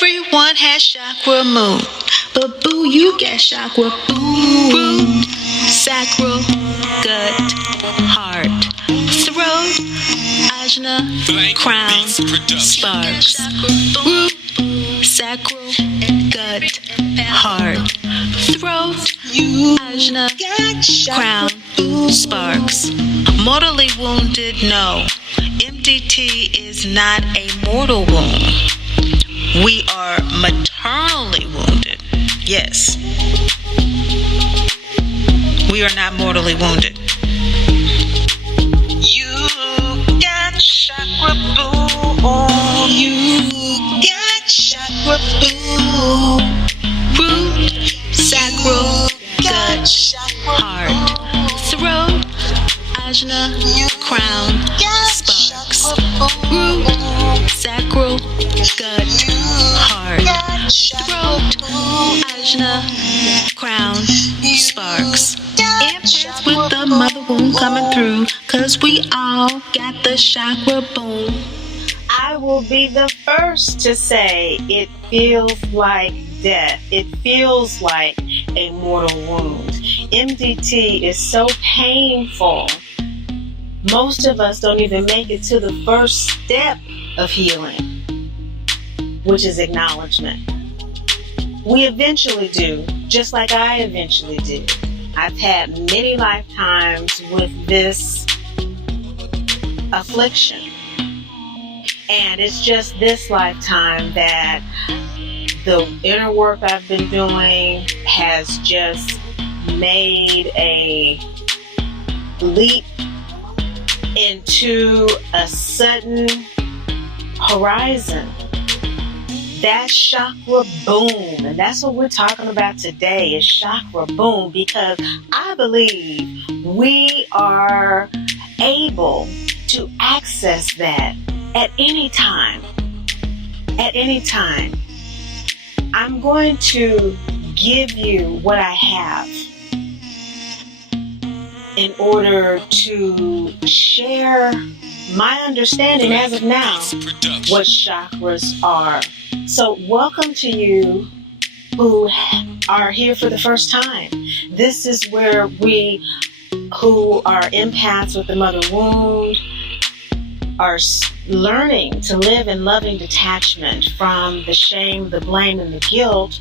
Everyone has chakra moon, but boo, you got chakra boom. Root, sacral, gut, heart, throat, ajna, crown, sparks. Root, sacral, gut, heart, throat, ajna, crown, sparks. Mortally wounded, no. MDT is not a mortal wound. We are maternally wounded. Yes. We are not mortally wounded. You got chakra boom. You got chakra boom. Root, sacral, gut, heart, throat, ajna, crown, sparks. Root, sacral, gut, heart, throat, ajna, crown, sparks. Empaths with the mother womb coming through, 'cause we all got the chakra boom. I will be the first to say it feels like death. It feels like a mortal wound. MDT is so painful. Most of us don't even make it to the first step of healing, which is acknowledgement. We eventually do, just like I eventually did. I've had many lifetimes with this affliction. And it's just this lifetime that the inner work I've been doing has just made a leap into a sudden horizon. That's chakra boom. And that's what we're talking about today is chakra boom, because I believe we are able to access that at any time. At any time. I'm going to give you what I have in order to share my understanding as of now what chakras are. So welcome to you who are here for the first time. This is where we who are empaths with the mother wound are learning to live in loving detachment from the shame, the blame, and the guilt,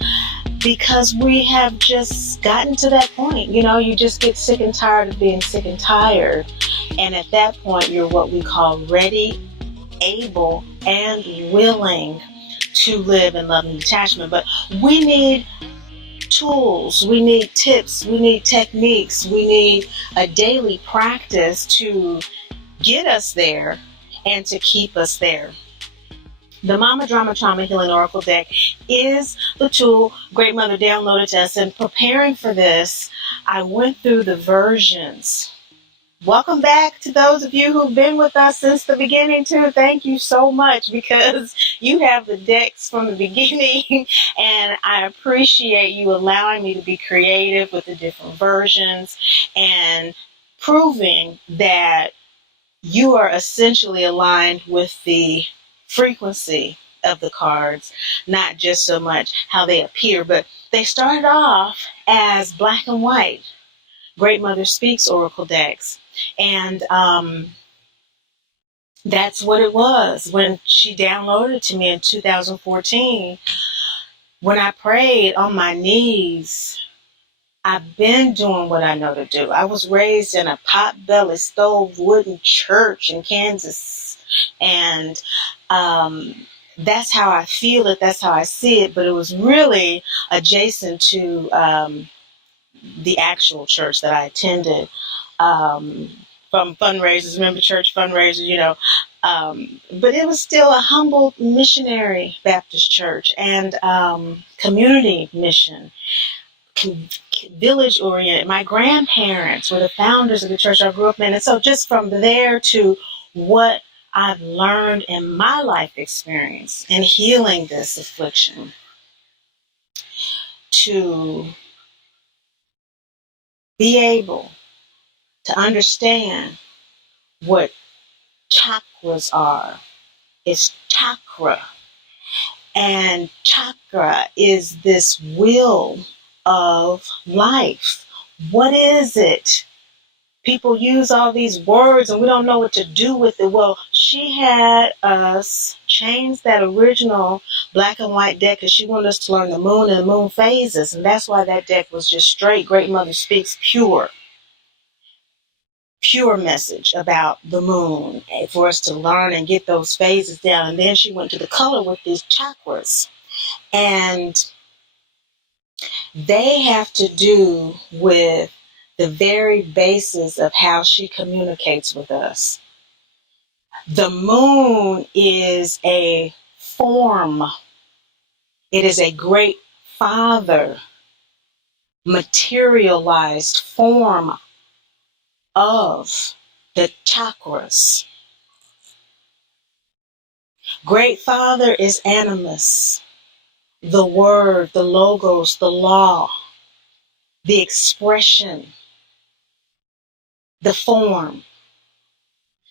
because we have just gotten to that point. You know, you just get sick and tired of being sick and tired. And at that point, you're what we call ready, able, and willing to live in loving detachment. But we need tools, we need tips, we need techniques, we need a daily practice to get us there and to keep us there. The Mama Drama Trauma Healing Oracle deck is the tool Great Mother downloaded to us. And preparing for this, I went through the versions. Welcome back to those of you who've been with us since the beginning too. Thank you so much, because you have the decks from the beginning, and I appreciate you allowing me to be creative with the different versions and proving that you are essentially aligned with the frequency of the cards, not just so much how they appear. But they started off as black and white Great Mother Speaks Oracle decks. And that's what it was when she downloaded it to me in 2014. When I prayed on my knees, I've been doing what I know to do. I was raised in a pot-belly stove wooden church in Kansas. And that's how I feel it. That's how I see it. But it was really adjacent to the actual church that I attended, from fundraisers, remember church fundraisers, you know. But it was still a humble missionary Baptist church and community mission. Village oriented. My grandparents were the founders of the church I grew up in. And so just from there to what I've learned in my life experience in healing this affliction, to be able to understand what chakras are. It's chakra. And chakra is this wheel of life. What is it? People use all these words and we don't know what to do with it. Well, she had us change that original black and white deck because she wanted us to learn the moon and the moon phases. And that's why that deck was just straight Great Mother Speaks pure message about the moon for us to learn and get those phases down. And then she went to the color with these chakras. And they have to do with the very basis of how she communicates with us. The moon is a form. It is a great father, materialized form of the chakras. Great Father is animus, the word, the logos, the law, the expression, the form.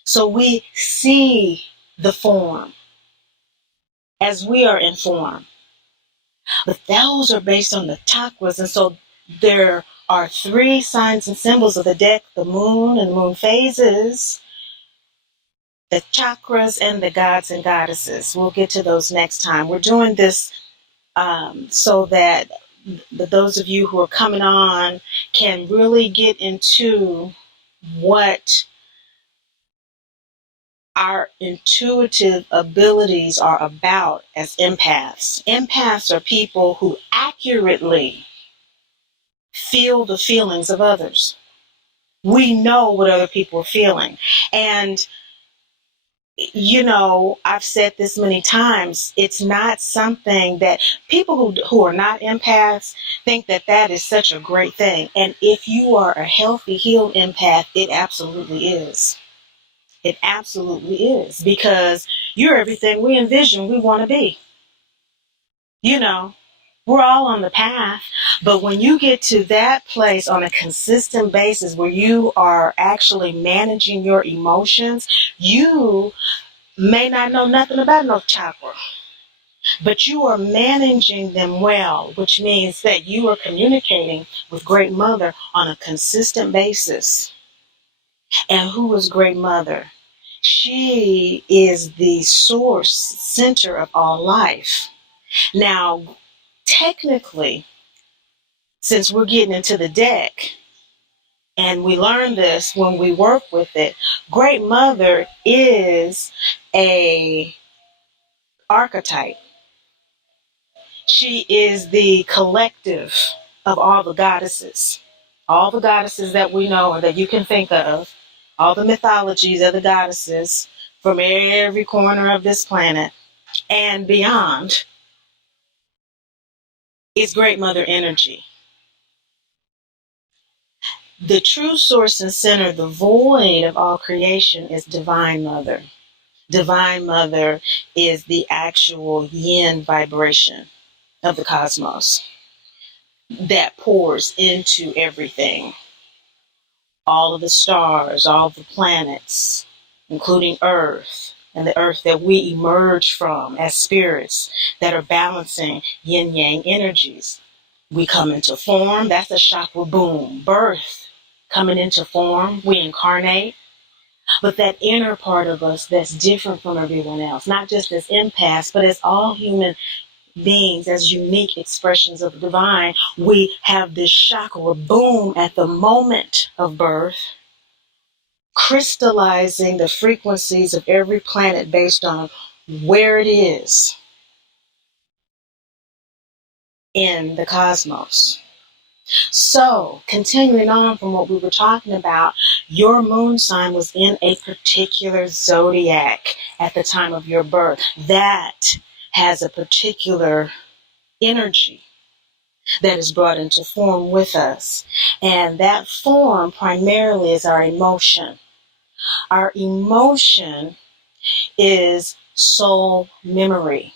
So we see the form as we are in form. But those are based on the chakras. And so there are 3 signs and symbols of the deck: the moon and the moon phases, the chakras, and the gods and goddesses. We'll get to those next time. We're doing this so that those of you who are coming on can really get into what our intuitive abilities are about as empaths. Empaths are people who accurately feel the feelings of others. We know what other people are feeling. And, you know, I've said this many times, it's not something that people who are not empaths think that that is such a great thing. And if you are a healthy, healed empath, it absolutely is. It absolutely is, because you're everything we envision we want to be. You know, we're all on the path, but when you get to that place on a consistent basis where you are actually managing your emotions, you may not know nothing about no chakra, but you are managing them well, which means that you are communicating with Great Mother on a consistent basis. And who is Great Mother? She is the source, center of all life. Now, technically, since we're getting into the deck, and we learn this when we work with it, Great Mother is a archetype. She is the collective of all the goddesses that we know or that you can think of, all the mythologies of the goddesses from every corner of this planet and beyond is Great Mother energy. The true source and center, the void of all creation, is Divine Mother. Divine Mother is the actual yin vibration of the cosmos that pours into everything. All of the stars, all of the planets, including Earth, and the Earth that we emerge from as spirits that are balancing yin-yang energies. We come into form. That's a chakra boom. Birth, coming into form. We incarnate. But that inner part of us that's different from everyone else, not just as empaths, but as all human beings, as unique expressions of the divine, we have this chakra boom at the moment of birth, crystallizing the frequencies of every planet based on where it is in the cosmos. So, continuing on from what we were talking about, your moon sign was in a particular zodiac at the time of your birth. That has a particular energy that is brought into form with us. And that form primarily is our emotion. Our emotion is soul memory.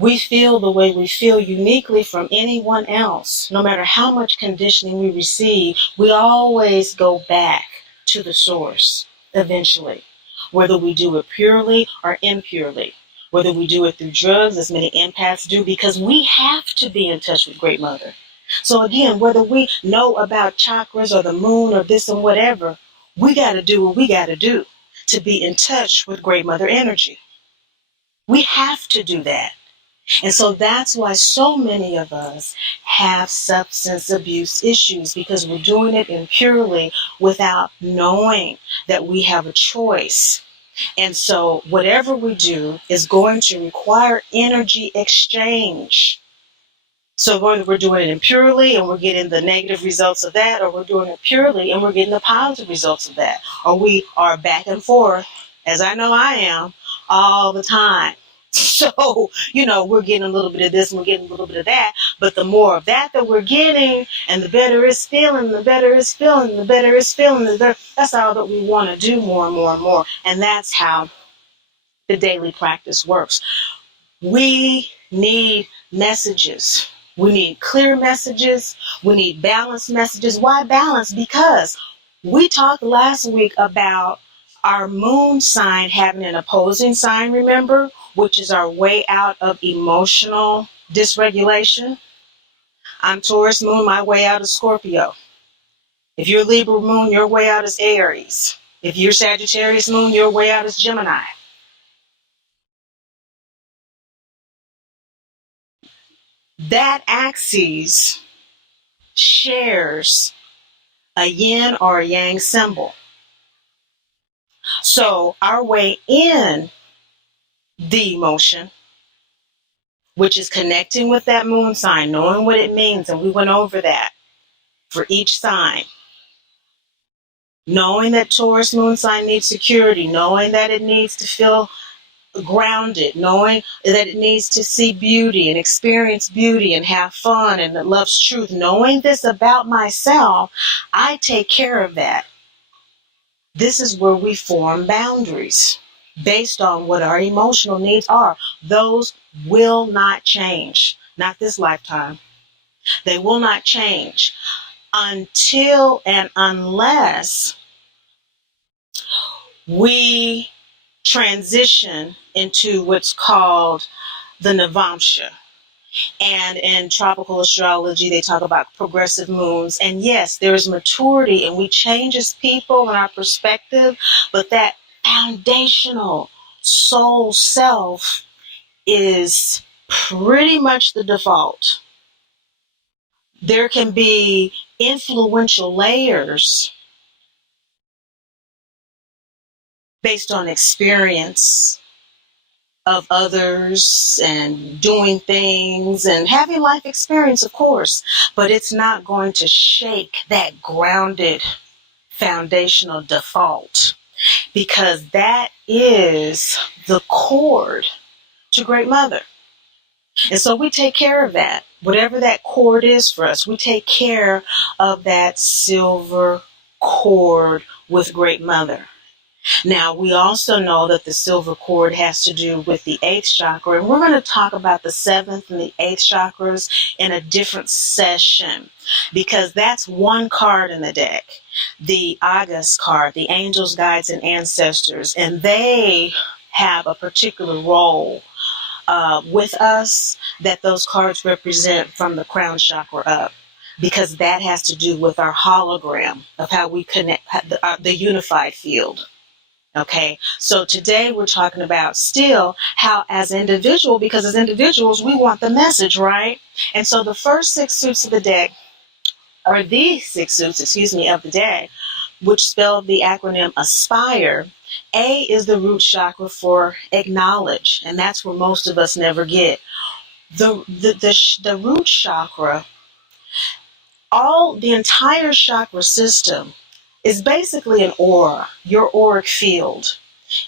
We feel the way we feel uniquely from anyone else. No matter how much conditioning we receive, we always go back to the source eventually, whether we do it purely or impurely. whether we do it through drugs, as many empaths do, because we have to be in touch with Great Mother. So again, whether we know about chakras or the moon or this and whatever, we got to do what we got to do to be in touch with Great Mother energy. We have to do that. And so that's why so many of us have substance abuse issues, because we're doing it impurely without knowing that we have a choice. And so whatever we do is going to require energy exchange. So whether we're doing it impurely and we're getting the negative results of that, or we're doing it purely and we're getting the positive results of that, or we are back and forth, as I know I am, all the time. So, we're getting a little bit of this and we're getting a little bit of that, but the more of that we're getting, and the better it's feeling, the better it's feeling, the better it's feeling, that's all that we want to do more and more and more. And that's how the daily practice works. We need messages. We need clear messages. We need balanced messages. Why balance? Because we talked last week about our moon sign having an opposing sign, remember, which is our way out of emotional dysregulation. I'm Taurus moon, my way out is Scorpio. If you're Libra moon, your way out is Aries. If you're Sagittarius moon, your way out is Gemini. That axis shares a yin or a yang symbol. So our way in the emotion, which is connecting with that moon sign, knowing what it means, and we went over that for each sign. Knowing that Taurus moon sign needs security, knowing that it needs to feel grounded, knowing that it needs to see beauty and experience beauty and have fun and that loves truth. Knowing this about myself, I take care of that. This is where we form boundaries based on what our emotional needs are. Those will not change. Not this lifetime. They will not change until and unless we transition into what's called the Navamsha. And in tropical astrology, they talk about progressive moons. And yes, there is maturity and we change as people and our perspective, but that foundational soul self is pretty much the default. There can be influential layers based on experience of others and doing things and having life experience, of course, but it's not going to shake that grounded foundational default, because that is the cord to Great Mother. And so we take care of that. Whatever that cord is for us, we take care of that silver cord with Great Mother. Now, we also know that the silver cord has to do with the 8th chakra, and we're going to talk about the 7th and the 8th chakras in a different session, because that's one card in the deck, the August card, the angels, guides, and ancestors, and they have a particular role with us that those cards represent from the crown chakra up, because that has to do with our hologram of how we connect the unified field. Okay, so today we're talking about still how as individual, because as individuals we want the message, right? And so the first 6 suits of the deck, or the 6 suits, of the deck, which spell the acronym ASPIRE. A is the root chakra for acknowledge, and that's where most of us never get. The root chakra, the entire chakra system is basically an aura, your auric field.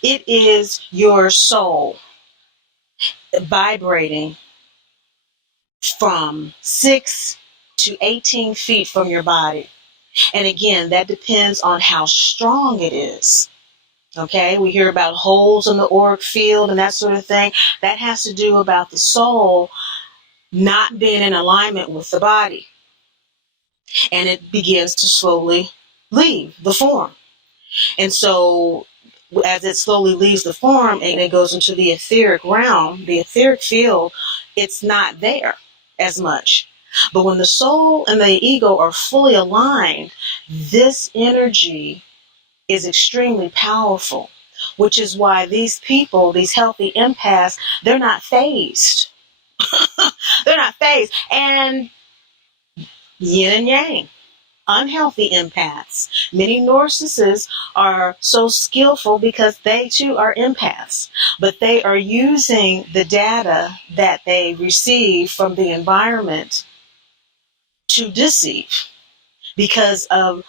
It is your soul vibrating from 6 to 18 feet from your body. And again, that depends on how strong it is. Okay, we hear about holes in the auric field and that sort of thing. That has to do about the soul not being in alignment with the body. And it begins to slowly leave the form. And so as it slowly leaves the form and it goes into the etheric realm, the etheric field, it's not there as much. But when the soul and the ego are fully aligned, this energy is extremely powerful, which is why these people, these healthy empaths, they're not phased. They're not phased. And yin and yang. Unhealthy empaths. Many narcissists are so skillful because they too are empaths, but they are using the data that they receive from the environment to deceive because of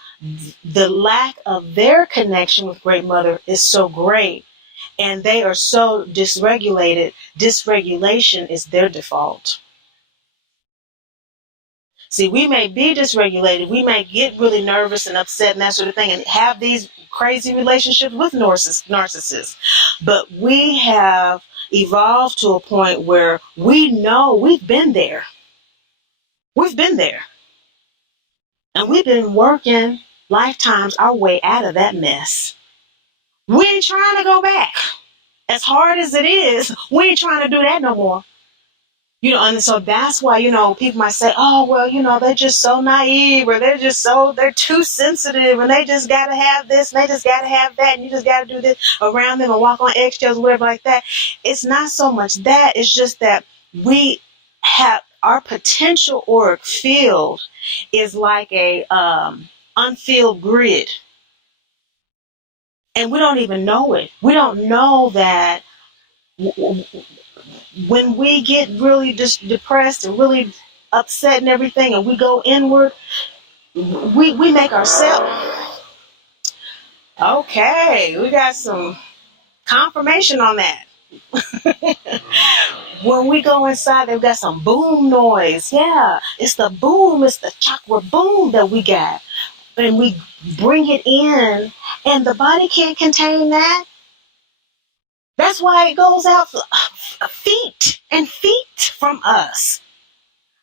the lack of their connection with Great Mother is so great, and they are so dysregulated. Dysregulation is their default. See, we may be dysregulated, we may get really nervous and upset and that sort of thing and have these crazy relationships with narcissists. But we have evolved to a point where we know we've been there. We've been there. And we've been working lifetimes our way out of that mess. We ain't trying to go back. As hard as it is, we ain't trying to do that no more. And so that's why, people might say, oh, well, they're just so naive, or they're too sensitive, and they just got to have this, and they just got to have that, and you just got to do this around them and walk on eggshells, whatever like that. It's not so much that. It's just that we have our potential auric field is like a unfilled grid. And we don't even know it. We don't know that when we get really depressed and really upset and everything, and we go inward, we make ourselves. Okay, we got some confirmation on that. When we go inside, they've got some boom noise. Yeah, it's the boom, it's the chakra boom that we got. And we bring it in, and the body can't contain that. That's why it goes out feet and feet from us.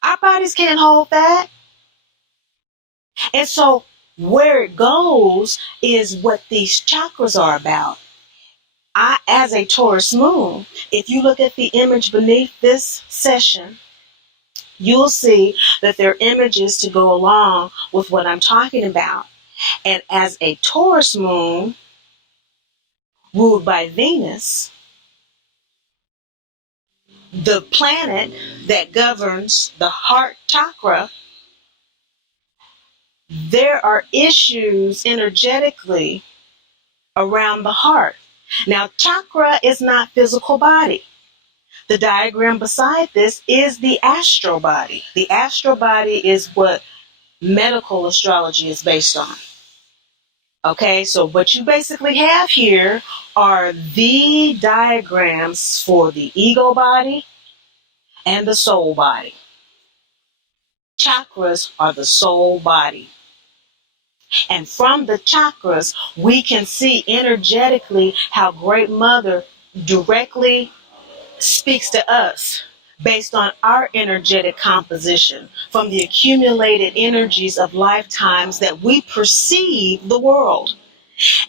Our bodies can't hold that. And so where it goes is what these chakras are about. As a Taurus moon, if you look at the image beneath this session, you'll see that there are images to go along with what I'm talking about. And as a Taurus moon, ruled by Venus, the planet that governs the heart chakra, there are issues energetically around the heart. Now, chakra is not physical body. The diagram beside this is the astral body. The astral body is what medical astrology is based on. Okay, so what you basically have here are the diagrams for the ego body and the soul body. Chakras are the soul body. And from the chakras, we can see energetically how Great Mother directly speaks to us based on our energetic composition from the accumulated energies of lifetimes that we perceive the world.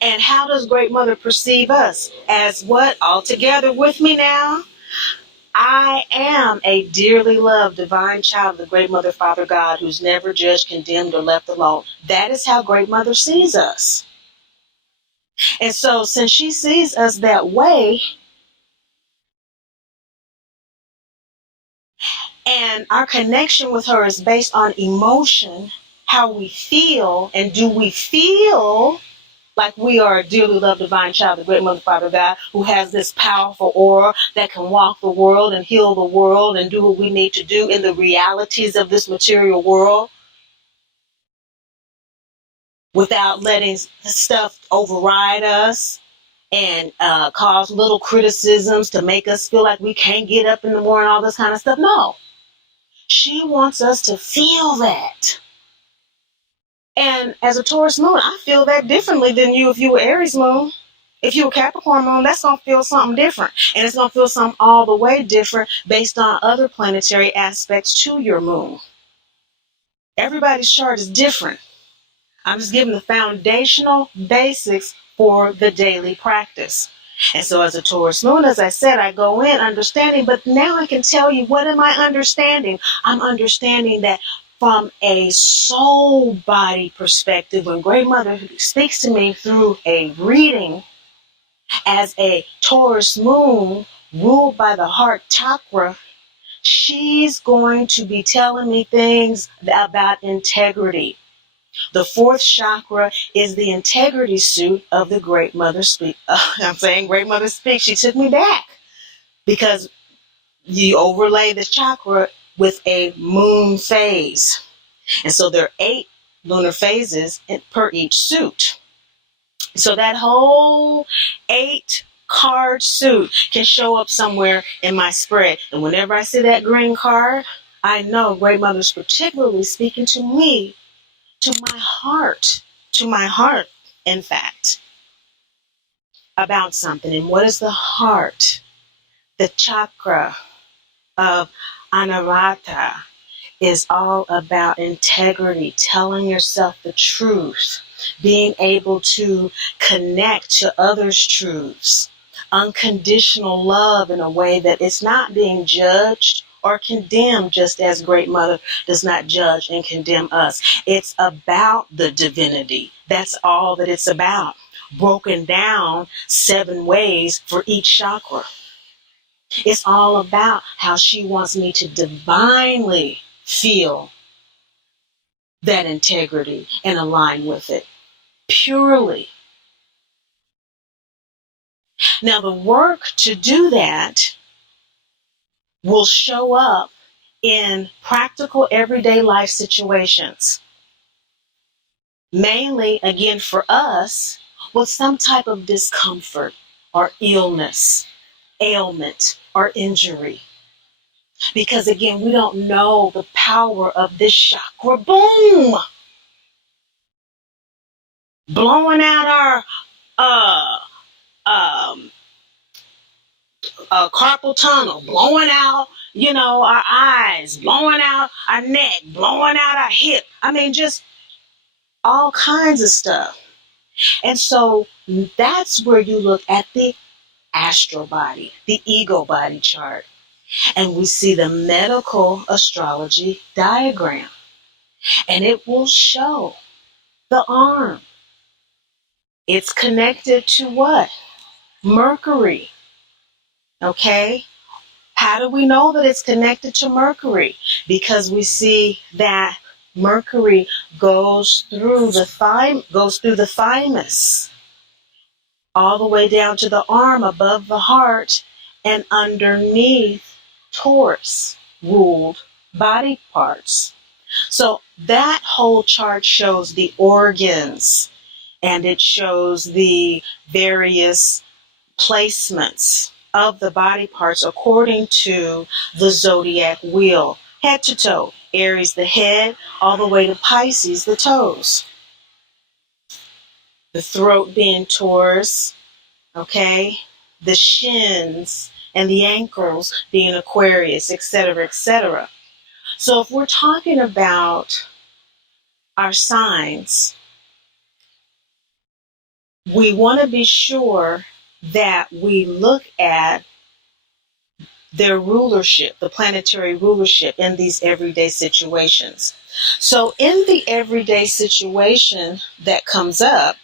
And how does Great Mother perceive us? As what? All together with me now? I am a dearly loved divine child of the Great Mother, Father God, who's never judged, condemned, or left alone. That is how Great Mother sees us. And so since she sees us that way, and our connection with her is based on emotion, how we feel, and do we feel like we are a dearly loved divine child of the Great Mother, Father God, who has this powerful aura that can walk the world and heal the world and do what we need to do in the realities of this material world without letting stuff override us and cause little criticisms to make us feel like we can't get up in the morning, all this kind of stuff. No. She wants us to feel that. And as a Taurus moon, I feel that differently than you if you were Aries moon. If you were Capricorn moon, that's going to feel something different. And it's going to feel something all the way different based on other planetary aspects to your moon. Everybody's chart is different. I'm just giving the foundational basics for the daily practice. And so as a Taurus moon, as I said, I go in understanding, but now I can tell you, what am I understanding? I'm understanding that from a soul body perspective, when Great Mother speaks to me through a reading as a Taurus moon ruled by the heart chakra, she's going to be telling me things about integrity. The fourth chakra is the integrity suit of the Great Mother Speak. I'm saying Great Mother Speak. She took me back because you overlay the chakra with a moon phase. And so there are 8 lunar phases per each suit. So that whole 8 card suit can show up somewhere in my spread. And whenever I see that green card, I know Great Mother's particularly speaking to me, to my heart, in fact, about something. And what is the heart? The chakra of Anahata is all about integrity, telling yourself the truth, being able to connect to others' truths, unconditional love in a way that it's not being judged or condemned, just as Great Mother does not judge and condemn us. It's about the divinity. That's all that it's about. Broken down 7 ways for each chakra. It's all about how she wants me to divinely feel that integrity and align with it purely. Now, the work to do that will show up in practical everyday life situations. Mainly, again, for us, with some type of discomfort or illness, ailment, or injury. Because again, we don't know the power of this chakra boom. Blowing out our carpal tunnel, blowing out, our eyes, blowing out our neck, blowing out our hip. I mean, just all kinds of stuff. And so that's where you look at the astral body, the ego body chart, and we see the medical astrology diagram. And it will show the arm. It's connected to what? Mercury. Okay? How do we know that it's connected to Mercury? Because we see that Mercury goes through the thymus, all the way down to the arm above the heart and underneath Taurus ruled body parts. So that whole chart shows the organs, and it shows the various placements of the body parts according to the zodiac wheel, head to toe. Aries the head, all the way to Pisces the toes. The throat being Taurus, okay? The shins and the ankles being Aquarius, etc., etc. So if we're talking about our signs, we want to be sure that we look at their rulership, the planetary rulership in these everyday situations. So in the everyday situation that comes up,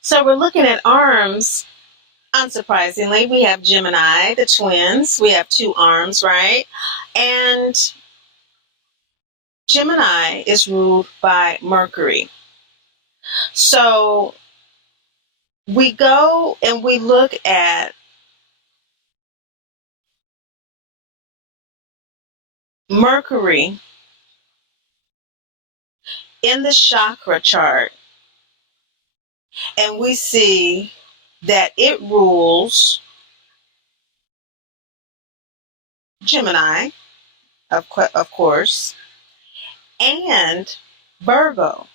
so we're looking at arms. Unsurprisingly, we have Gemini, the twins. We have 2 arms, right? And Gemini is ruled by Mercury. So we go and we look at Mercury in the chakra chart, and we see that it rules Gemini, of course, and Virgo.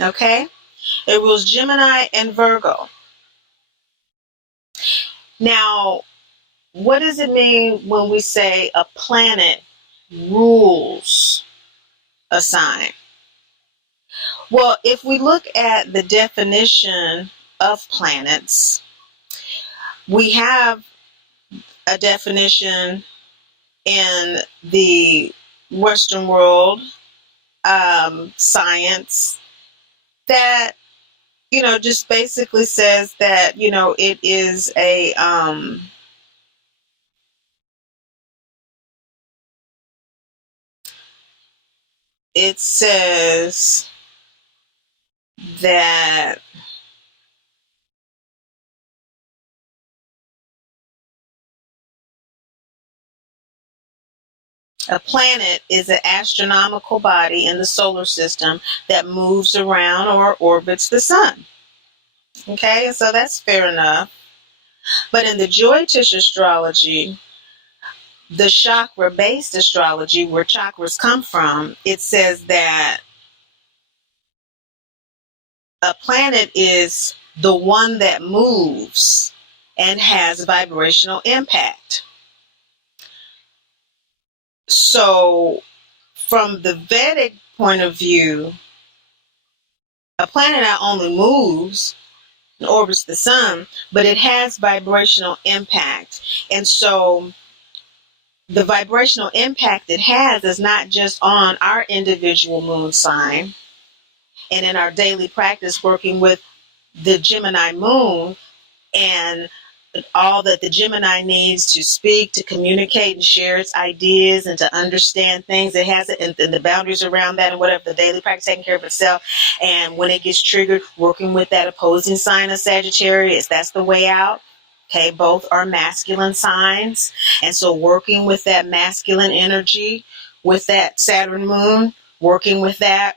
Okay? It rules Gemini and Virgo. Now, what does it mean when we say a planet rules a sign? Well, if we look at the definition of planets, we have a definition in the Western world, science, that, just basically says that, it is it says that a planet is an astronomical body in the solar system that moves around or orbits the sun. Okay, so that's fair enough. But in the Jyotish astrology, the chakra-based astrology, where chakras come from, it says that a planet is the one that moves and has vibrational impact. So, from the Vedic point of view, a planet not only moves and orbits the sun, but it has vibrational impact. And so, the vibrational impact it has is not just on our individual moon sign and in our daily practice working with the Gemini moon and all that the Gemini needs to speak, to communicate and share its ideas and to understand things. It has it and the boundaries around that and whatever, the daily practice taking care of itself. And when it gets triggered, working with that opposing sign of Sagittarius, that's the way out. Okay, both are masculine signs. And so working with that masculine energy, with that Saturn moon, working with that.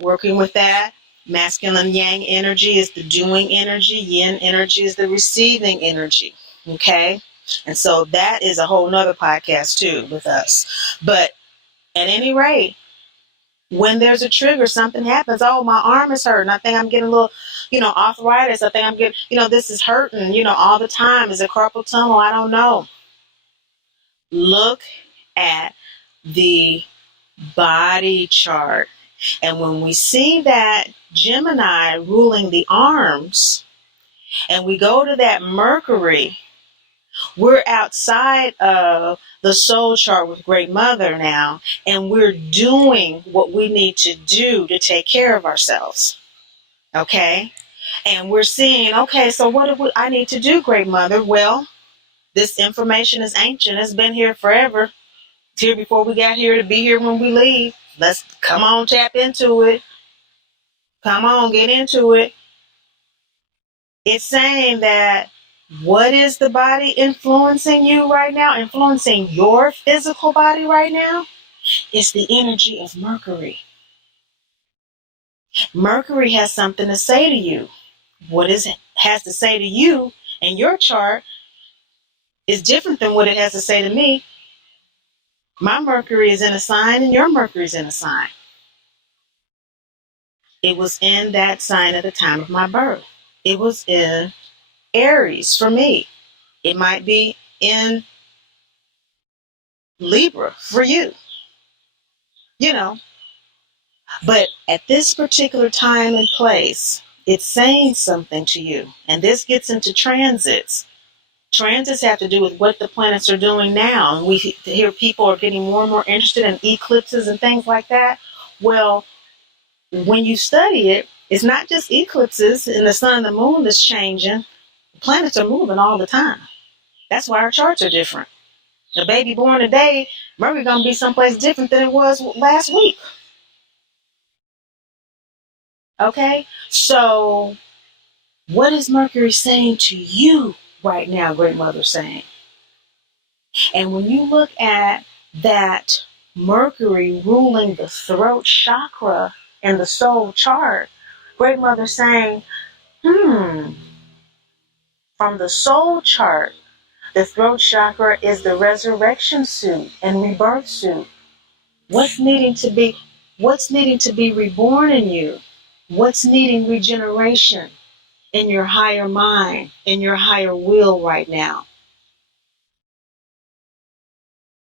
Masculine yang energy is the doing energy. Yin energy is the receiving energy. Okay? And so that is a whole nother podcast too with us. But at any rate, when there's a trigger, something happens. Oh, my arm is hurting. I think I'm getting a little, arthritis. I think I'm getting, this is hurting, all the time. Is it carpal tunnel? I don't know. Look at the body chart. And when we see that Gemini ruling the arms, and we go to that Mercury, we're outside of the soul chart with Great Mother now, and we're doing what we need to do to take care of ourselves. Okay? And we're seeing, okay, so what do I need to do, Great Mother? Well, this information is ancient. It's been here forever. It's here before we got here to be here when we leave. Let's come on, tap into it. Come on, get into it. It's saying that what is the body influencing you right now? Influencing your physical body right now? It's the energy of Mercury. Mercury has something to say to you. What it has to say to you in your chart is different than what it has to say to me. My Mercury is in a sign and your Mercury is in a sign. It was in that sign at the time of my birth. It was in Aries for me. It might be in Libra for you. But at this particular time and place, it's saying something to you. And this gets into transits. Transits have to do with what the planets are doing now. And we hear people are getting more and more interested in eclipses and things like that. Well, when you study it, it's not just eclipses and the sun and the moon that's changing. The planets are moving all the time. That's why our charts are different. The baby born today, Mercury going to be someplace different than it was last week. Okay? So, what is Mercury saying to you right now, Great Mother saying? And when you look at that Mercury ruling the throat chakra in the soul chart, Great Mother saying, from the soul chart, the throat chakra is the resurrection suit and rebirth suit. What's needing to be reborn in you? What's needing regeneration in your higher mind, in your higher will right now?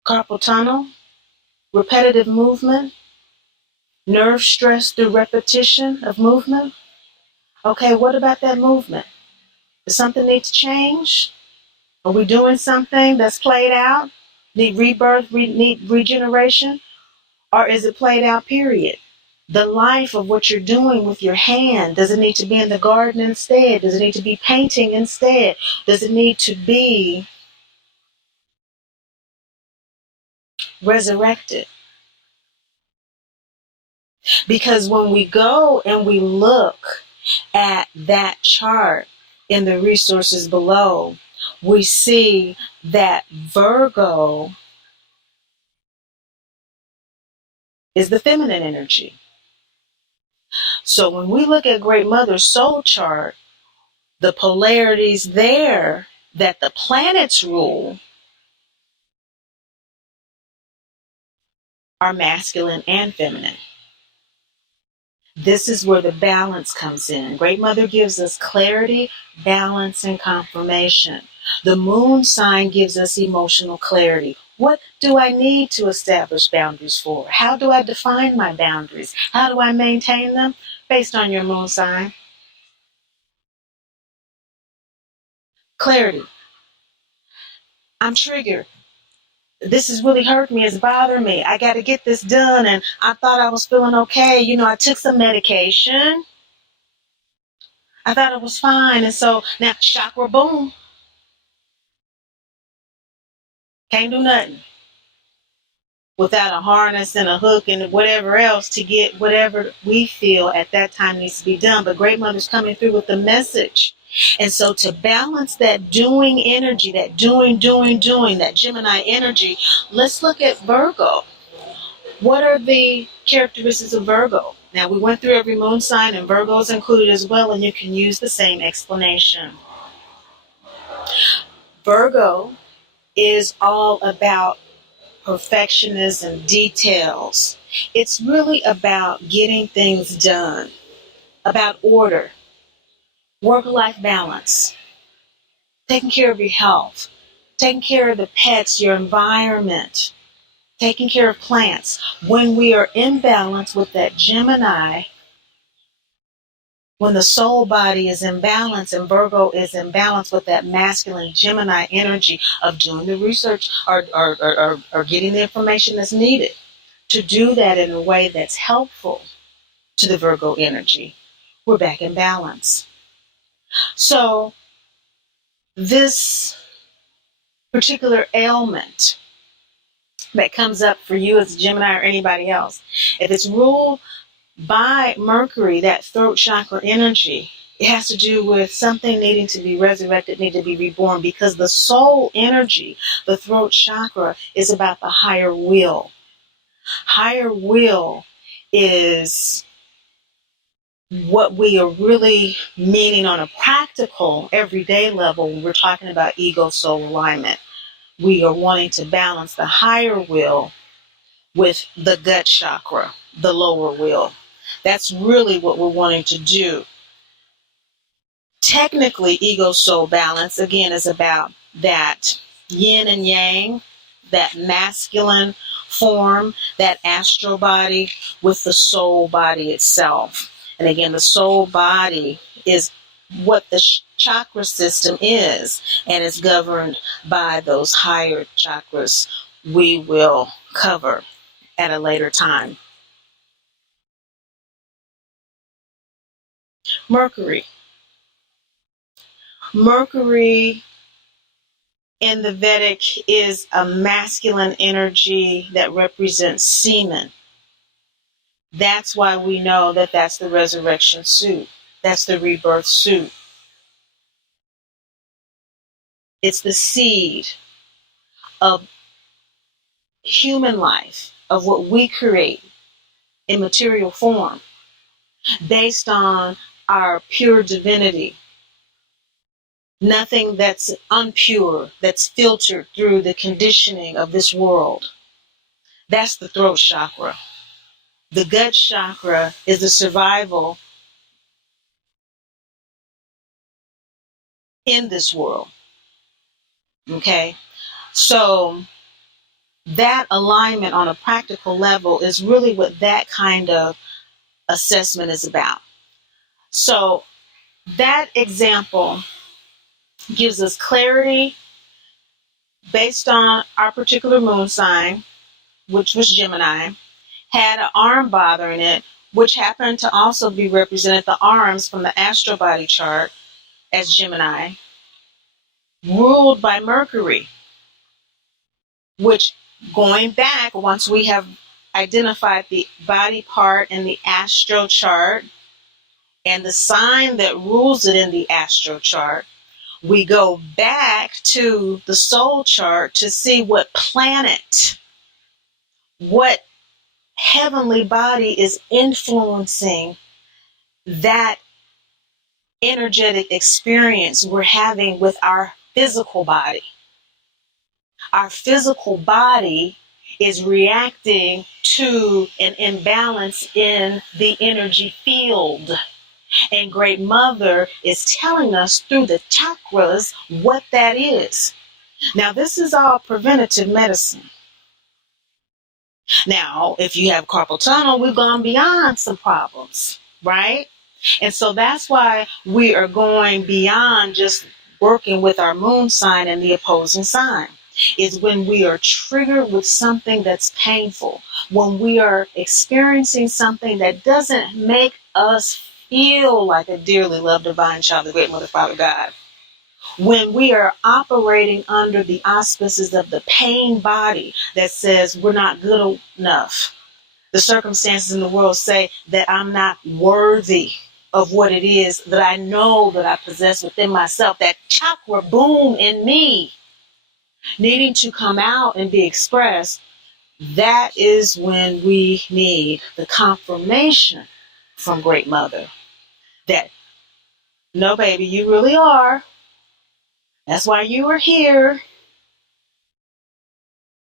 Carpal tunnel, repetitive movement, Nerve stress through repetition of movement. Okay, what about that movement? Does something need to change? Are we doing something that's played out? Need rebirth, need regeneration? Or is it played out, period? The life of what you're doing with your hand, does it need to be in the garden instead? Does it need to be painting instead? Does it need to be resurrected? Because when we go and we look at that chart in the resources below, we see that Virgo is the feminine energy. So when we look at Great Mother's soul chart, the polarities there that the planets rule are masculine and feminine. This is where the balance comes in. Great Mother gives us clarity, balance, and confirmation. The moon sign gives us emotional clarity. What do I need to establish boundaries for? How do I define my boundaries? How do I maintain them? Based on your moon sign. Clarity. I'm triggered. This is really hurting me. It's bothering me. I got to get this done. And I thought I was feeling okay. I took some medication. I thought it was fine. And so now, chakra boom. Can't do nothing without a harness and a hook and whatever else to get whatever we feel at that time needs to be done. But Great Mother's coming through with the message. And so to balance that doing energy, that doing, that Gemini energy, let's look at Virgo. What are the characteristics of Virgo? Now, we went through every moon sign, and Virgo is included as well, and you can use the same explanation. Virgo is all about perfectionism, details. It's really about getting things done, about order, work-life balance, taking care of your health, taking care of the pets, your environment, taking care of plants. When we are in balance with that Gemini, when the soul body is in balance and Virgo is in balance with that masculine Gemini energy of doing the research or getting the information that's needed, to do that in a way that's helpful to the Virgo energy, we're back in balance. So this particular ailment that comes up for you as a Gemini or anybody else, if it's ruled by Mercury, that throat chakra energy, it has to do with something needing to be resurrected, needing to be reborn, because the soul energy, the throat chakra, is about the higher will. Higher will is what we are really meaning on a practical, everyday level when we're talking about ego-soul alignment. We are wanting to balance the higher will with the gut chakra, the lower will. That's really what we're wanting to do. Technically, ego-soul balance, again, is about that yin and yang, that masculine form, that astral body with the soul body itself. And again, the soul body is what the chakra system is, and is governed by those higher chakras we will cover at a later time. Mercury. Mercury in the Vedic is a masculine energy that represents semen. That's why we know that that's the resurrection suit. That's the rebirth suit. It's the seed of human life, of what we create in material form, based on our pure divinity. Nothing that's unpure, that's filtered through the conditioning of this world. That's the throat chakra. The gut chakra is the survival in this world. Okay? So that alignment on a practical level is really what that kind of assessment is about. So that example gives us clarity based on our particular moon sign, which was Gemini, had an arm bothering it, which happened to also be represented the arms from the astral body chart as Gemini, ruled by Mercury, which going back, once we have identified the body part in the astral chart and the sign that rules it in the astral chart, we go back to the soul chart to see what planet, what heavenly body is influencing that energetic experience we're having with our physical body. Our physical body is reacting to an imbalance in the energy field. And Great Mother is telling us through the chakras what that is. Now, this is all preventative medicine. Now, if you have carpal tunnel, we've gone beyond some problems, right? And so that's why we are going beyond just working with our moon sign and the opposing sign. Is when we are triggered with something that's painful, when we are experiencing something that doesn't make us feel like a dearly loved divine child, the Great Mother, Father, God. When we are operating under the auspices of the pain body that says we're not good enough. The circumstances in the world say that I'm not worthy of what it is that I know that I possess within myself, that chakra boom in me needing to come out and be expressed. That is when we need the confirmation from Great Mother that, no, baby, you really are. That's why you are here.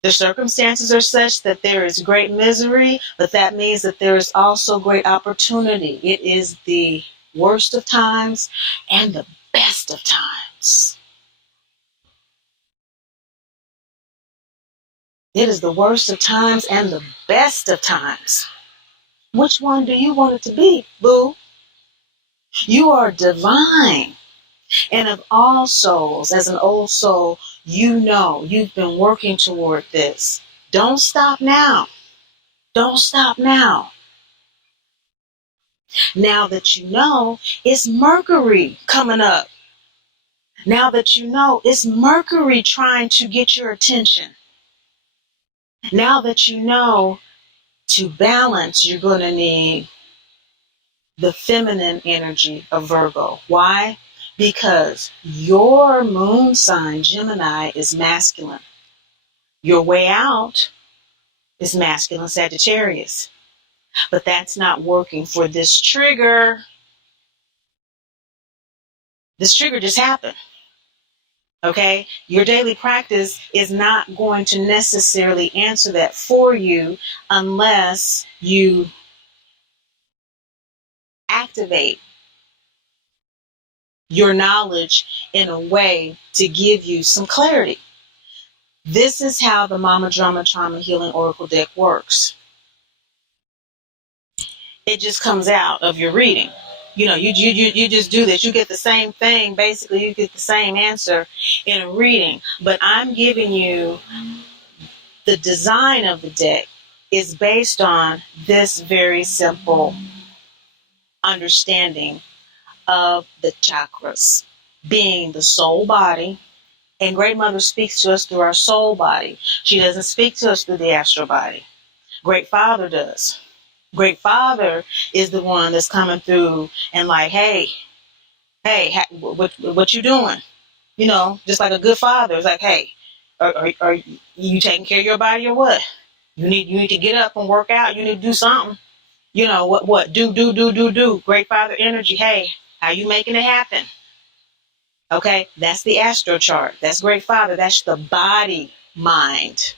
The circumstances are such that there is great misery, but that means that there is also great opportunity. It is the worst of times and the best of times. It is the worst of times and the best of times. Which one do you want it to be, boo? You are divine. And of all souls, as an old soul, you know you've been working toward this. Don't stop now. Don't stop now. Now that you know, it's Mercury coming up. Now that you know, it's Mercury trying to get your attention. Now that you know, to balance, you're going to need the feminine energy of Virgo. Why? Because your moon sign, Gemini, is masculine. Your way out is masculine Sagittarius. But that's not working for this trigger. This trigger just happened. Okay? Your daily practice is not going to necessarily answer that for you unless you activate your knowledge in a way to give you some clarity. This is how the Mama Drama Trauma Healing Oracle deck works. It just comes out of your reading. You know, you just do this. You get the same thing. Basically, you get the same answer in a reading. But I'm giving you the design of the deck is based on this very simple understanding of the chakras being the soul body. And Great Mother speaks to us through our soul body. She doesn't speak to us through the astral body. Great Father does. Great Father is the one that's coming through and like, hey, what you doing? You know, just like a good father. It's like, hey, are you taking care of your body or what? You need to get up and work out. You need to do something. You know, what? Do. Great Father energy. Hey, how you making it happen? Okay, that's the astro chart. That's Great Father. That's the body mind.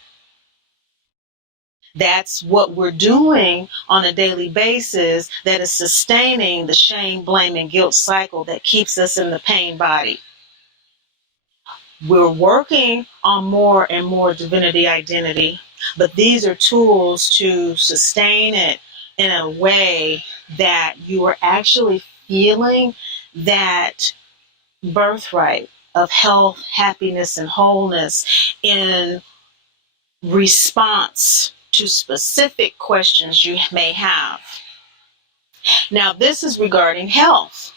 That's what we're doing on a daily basis that is sustaining the shame, blame, and guilt cycle that keeps us in the pain body. We're working on more and more divinity identity. But these are tools to sustain it in a way that you are actually feeling that birthright of health, happiness, and wholeness in response to specific questions you may have. Now, this is regarding health.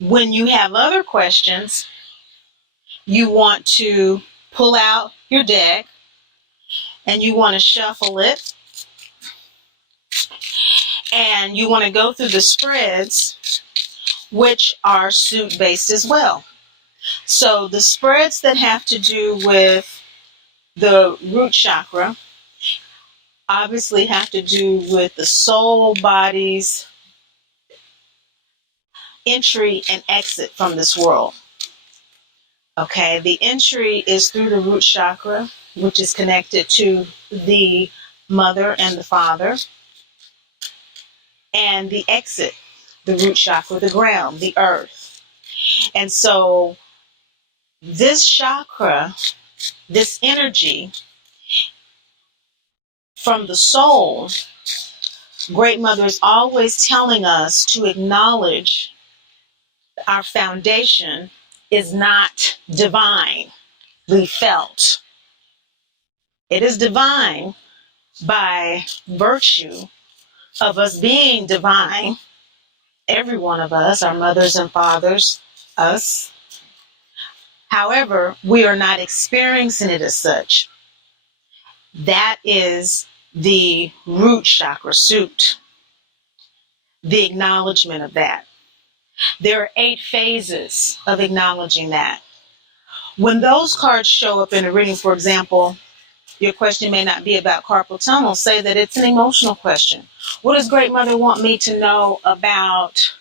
When you have other questions, you want to pull out your deck and you want to shuffle it, and you want to go through the spreads, which are suit-based as well. So the spreads that have to do with the root chakra obviously have to do with the soul body's entry and exit from this world. Okay, the entry is through the root chakra, which is connected to the mother and the father, and the exit, the root chakra, the ground, the earth. And so this chakra, this energy from the soul, Great Mother is always telling us to acknowledge our foundation is not divinely felt. It is divine by virtue of us being divine, every one of us, our mothers and fathers, us. However, we are not experiencing it as such. That is the root chakra suit, the acknowledgement of that. There are 8 phases of acknowledging that. When those cards show up in a reading, for example, your question may not be about carpal tunnel. Say that it's an emotional question. What does Great Mother want me to know about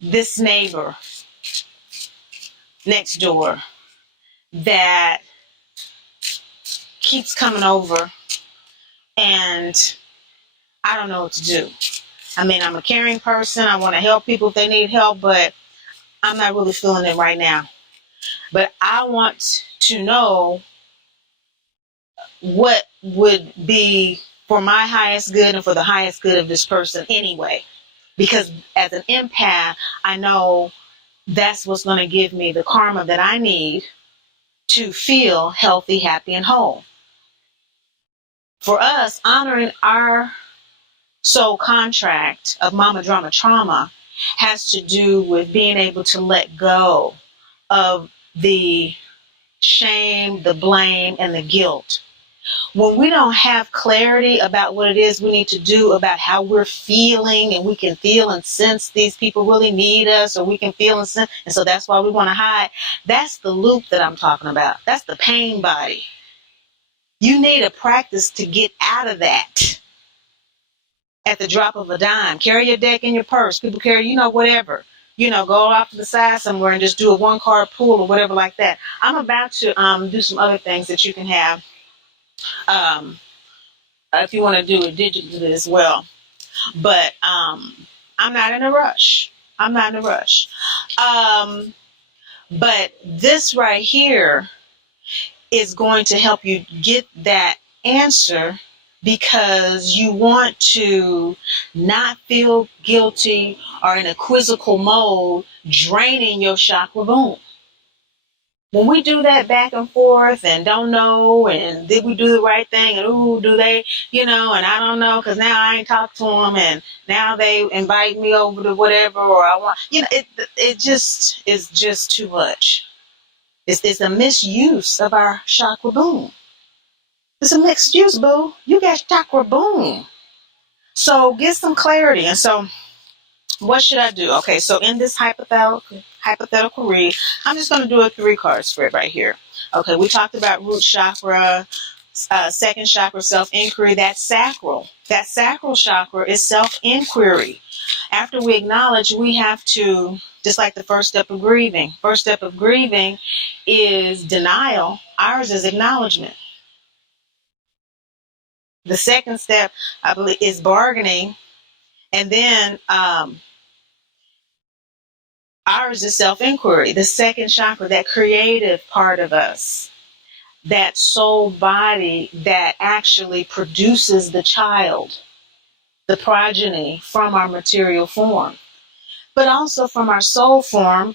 this neighbor next door that keeps coming over and I don't know what to do? I mean, I'm a caring person. I want to help people if they need help, but I'm not really feeling it right now. But I want to know what would be for my highest good and for the highest good of this person anyway. Because as an empath, I know that's what's going to give me the karma that I need to feel healthy, happy, and whole. For us, honoring our soul contract of Mama Drama Trauma has to do with being able to let go of the shame, the blame, and the guilt. When we don't have clarity about what it is we need to do about how we're feeling, and we can feel and sense these people really need us, or we can feel and sense, and so that's why we want to hide. That's the loop that I'm talking about. That's the pain body. You need a practice to get out of that at the drop of a dime. Carry your deck in your purse. People carry, whatever. Go off to the side somewhere and just do a 1-card pool or whatever like that. I'm about to do some other things that you can have if you want to do it digitally as well. But I'm not in a rush. But this right here is going to help you get that answer, because you want to not feel guilty or in a quizzical mode, draining your chakra boom. When we do that back and forth and don't know, and did we do the right thing, and ooh, do they, and I don't know, because now I ain't talked to them, and now they invite me over to whatever, or I want, it just is just too much. It's a misuse of our chakra boom. It's a mixed use, boo. You got chakra boom. So get some clarity. And so what should I do? Okay, so in this hypothetical read, I'm just going to do a 3-card spread right here. Okay, we talked about root chakra, second chakra, self-inquiry. That's sacral. That sacral chakra is self-inquiry. After we acknowledge, we have to, just like the first step of grieving. First step of grieving is denial. Ours is acknowledgement. The second step, I believe, is bargaining. And then ours is self-inquiry, the second chakra, that creative part of us. that soul body that actually produces the child, the progeny from our material form, but also from our soul form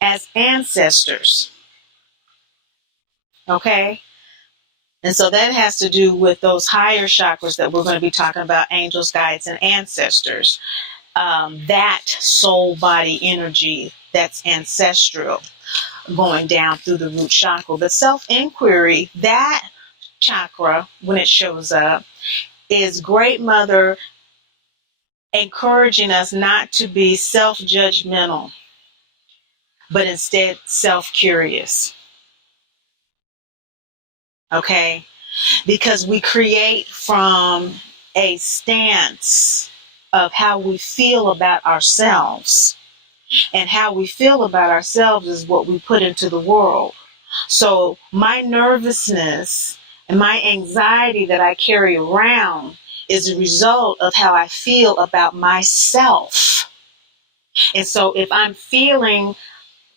as ancestors. Okay? And so that has to do with those higher chakras that we're going to be talking about, angels, guides, and ancestors. That soul body energy that's ancestral going down through the root chakra. The self-inquiry, that chakra, when it shows up, is Great Mother encouraging us not to be self-judgmental, but instead self-curious. Okay? Because we create from a stance of how we feel about ourselves. And how we feel about ourselves is what we put into the world. So my nervousness and my anxiety that I carry around is a result of how I feel about myself. And so if I'm feeling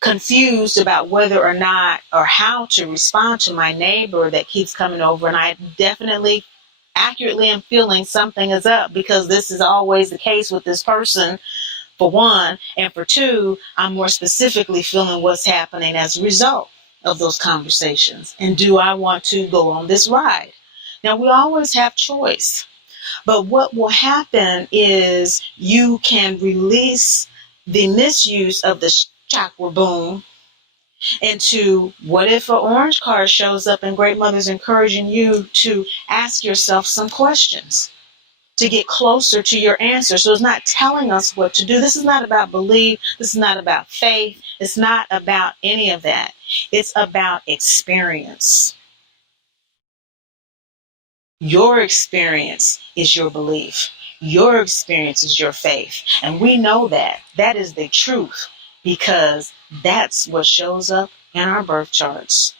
confused about whether or not or how to respond to my neighbor that keeps coming over, and I definitely accurately am feeling something is up, because this is always the case with this person, for one, and for two, I'm more specifically feeling what's happening as a result of those conversations. And do I want to go on this ride? Now, we always have choice, but what will happen is you can release the misuse of the chakra boom into, what if an orange card shows up and Great Mother's encouraging you to ask yourself some questions to get closer to your answer. So it's not telling us what to do. This is not about belief. This is not about faith. It's not about any of that. It's about experience. Your experience is your belief. Your experience is your faith. And we know that. That is the truth, because that's what shows up in our birth charts.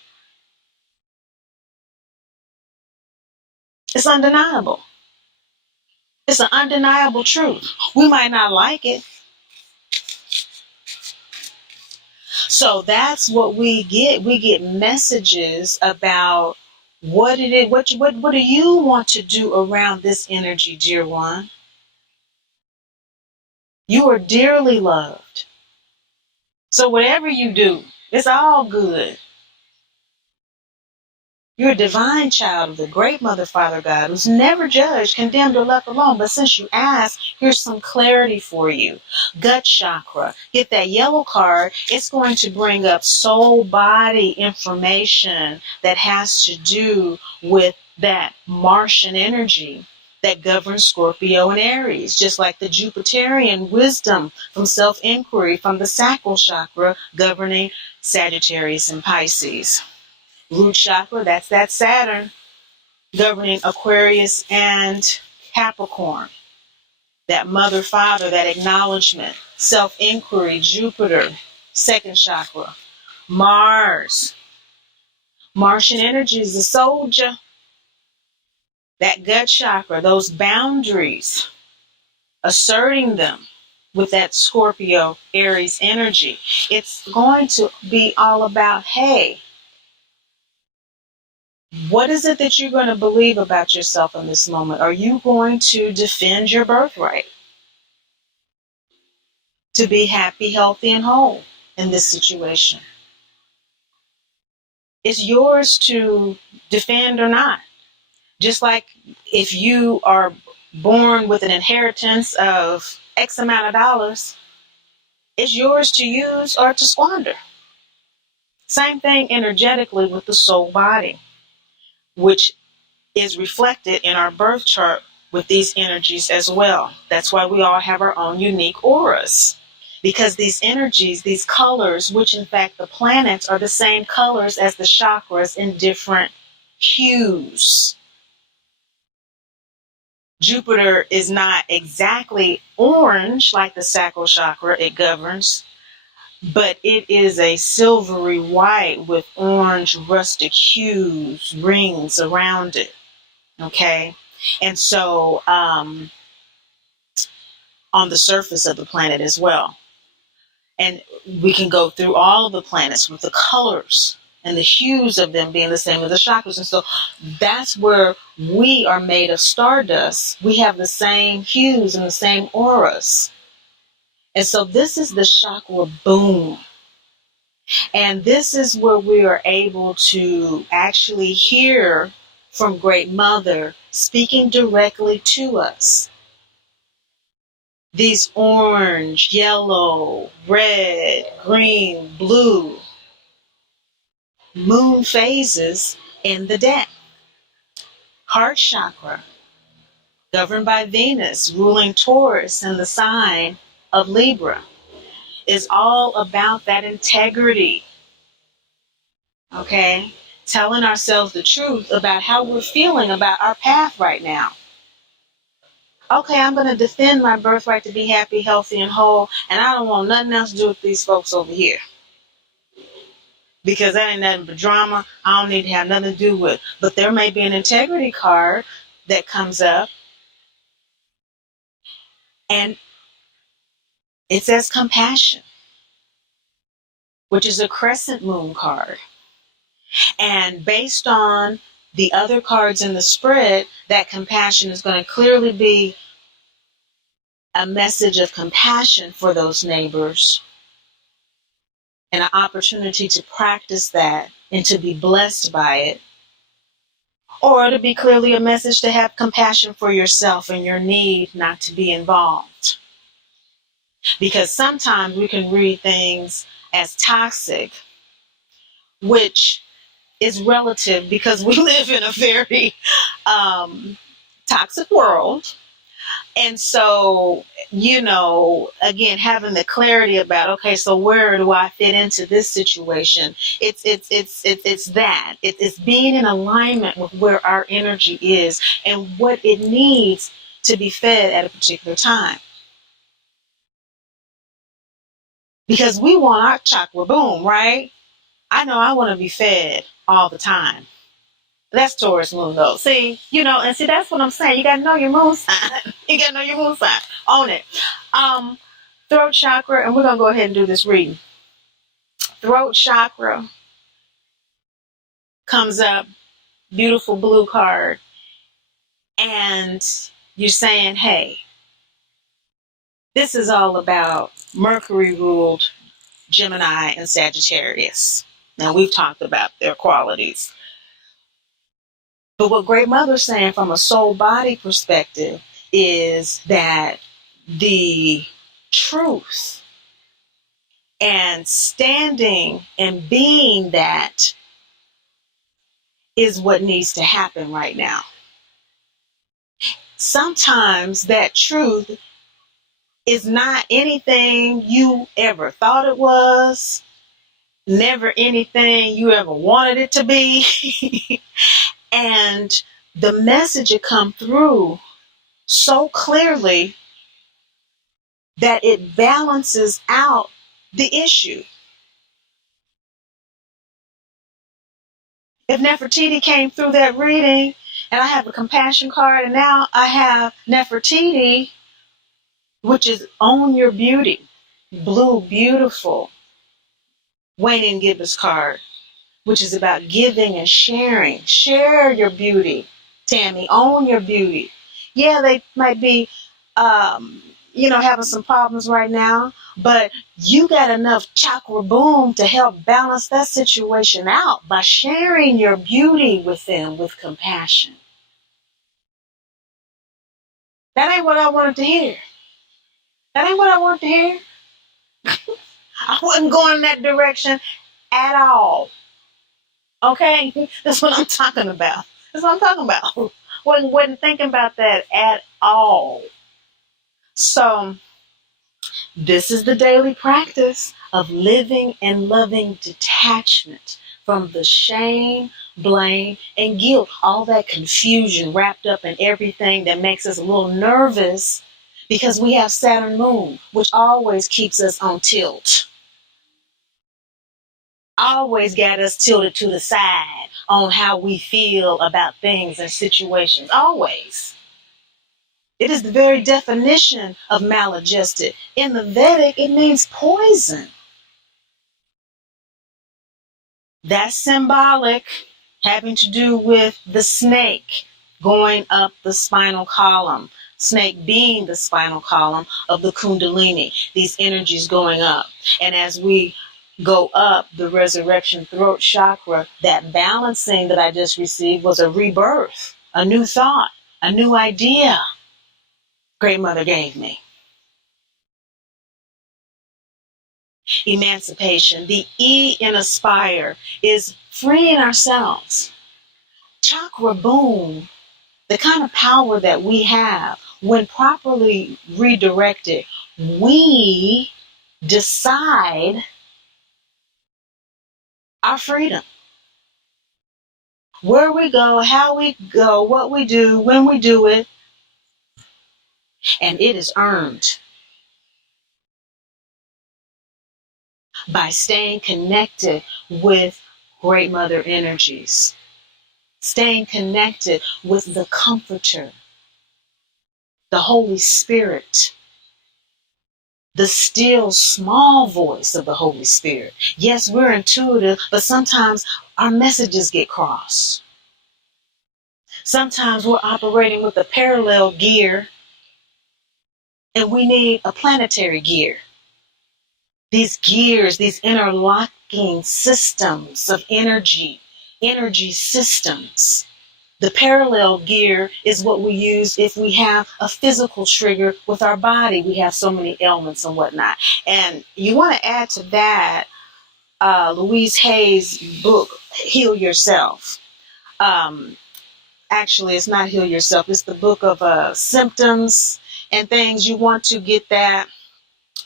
It's undeniable. It's an undeniable truth. We might not like it. So that's what we get. We get messages about what it is. What do you want to do around this energy, dear one? You are dearly loved. So whatever you do, it's all good. You're a divine child of the Great Mother, Father God, who's never judged, condemned, or left alone. But since you asked, here's some clarity for you. Gut chakra. Get that yellow card. It's going to bring up soul body information that has to do with that Martian energy that governs Scorpio and Aries, just like the Jupiterian wisdom from self-inquiry from the sacral chakra governing Sagittarius and Pisces. Root chakra, that's that Saturn governing Aquarius and Capricorn. That mother, father, that acknowledgement, self-inquiry, Jupiter, second chakra. Mars, Martian energy is the soldier. That gut chakra, those boundaries, asserting them with that Scorpio, Aries energy. It's going to be all about, hey, what is it that you're going to believe about yourself in this moment? Are you going to defend your birthright to be happy, healthy, and whole in this situation? It's yours to defend or not. Just like if you are born with an inheritance of X amount of dollars, it's yours to use or to squander. Same thing energetically with the soul body, which is reflected in our birth chart with these energies as well. That's why we all have our own unique auras, because these energies, these colors, which in fact the planets are the same colors as the chakras in different hues. Jupiter is not exactly orange like the sacral chakra it governs, but it is a silvery white with orange rustic hues, rings around it. Okay, and so on the surface of the planet as well. And we can go through all of the planets with the colors and the hues of them being the same as the chakras. And so that's where we are made of stardust. We have the same hues and the same auras. And so this is the chakra boom. And this is where we are able to actually hear from Great Mother speaking directly to us. These orange, yellow, red, green, blue moon phases in the deck. Heart chakra, governed by Venus, ruling Taurus in the sign of Libra, is all about that integrity. Okay? Telling ourselves the truth about how we're feeling about our path right now. Okay, I'm going to defend my birthright to be happy, healthy, and whole, and I don't want nothing else to do with these folks over here. Because that ain't nothing but drama. I don't need to have nothing to do with it. But there may be an integrity card that comes up, and it says compassion, which is a crescent moon card. And based on the other cards in the spread, that compassion is going to clearly be a message of compassion for those neighbors and an opportunity to practice that and to be blessed by it. Or to be clearly a message to have compassion for yourself and your need not to be involved. Because sometimes we can read things as toxic, which is relative because we live in a very toxic world. And so, again, having the clarity about, okay, so where do I fit into this situation? It's that. It's being in alignment with where our energy is and what it needs to be fed at a particular time. Because we want our chakra boom, right? I know I want to be fed all the time. That's Taurus moon, though. See, and see, that's what I'm saying. You got to know your moon sign. You got to know your moon sign. Own it. Throat chakra, and we're going to go ahead and do this reading. Throat chakra comes up, beautiful blue card, and you're saying, hey, this is all about Mercury ruled Gemini and Sagittarius. Now, we've talked about their qualities. But what Great Mother's saying from a soul body perspective is that the truth and standing and being that is what needs to happen right now. Sometimes that truth is not anything you ever thought it was, never anything you ever wanted it to be. And the message had come through so clearly that it balances out the issue. If Nefertiti came through that reading and I have a compassion card and now I have Nefertiti, which is own your beauty, blue, beautiful, Wayne Gibbons card, which is about giving and sharing. Share your beauty, Tammy. Own your beauty. Yeah, they might be, having some problems right now, but you got enough chakra boom to help balance that situation out by sharing your beauty with them with compassion. That ain't what I wanted to hear. That ain't what I wanted to hear. I wasn't going in that direction at all. Okay? That's what I'm talking about. That's what I'm talking about. Wasn't thinking about that at all. So, this is the daily practice of living and loving detachment from the shame, blame, and guilt. All that confusion wrapped up in everything that makes us a little nervous because we have Saturn moon, which always keeps us on tilt. Always got us tilted to the side on how we feel about things and situations. Always. It is the very definition of maladjusted. In the Vedic, it means poison. That's symbolic, having to do with the snake going up the spinal column. Snake being the spinal column of the Kundalini, these energies going up. And as we go up the resurrection throat chakra, that balancing that I just received was a rebirth, a new thought, a new idea Great Mother gave me. Emancipation. The E in aspire is freeing ourselves. Chakra boom, the kind of power that we have when properly redirected, we decide our freedom. Where we go, how we go, what we do, when we do it, and it is earned by staying connected with Great Mother energies, staying connected with the Comforter, the Holy Spirit, the still small voice of the Holy Spirit. Yes, we're intuitive, but sometimes our messages get crossed. Sometimes we're operating with a parallel gear and we need a planetary gear. These gears, these interlocking systems of energy systems. The parallel gear is what we use if we have a physical trigger with our body. We have so many ailments and whatnot. And you want to add to that Louise Hay's book, Heal Yourself. Actually, it's not Heal Yourself. It's the book of symptoms and things. You want to get that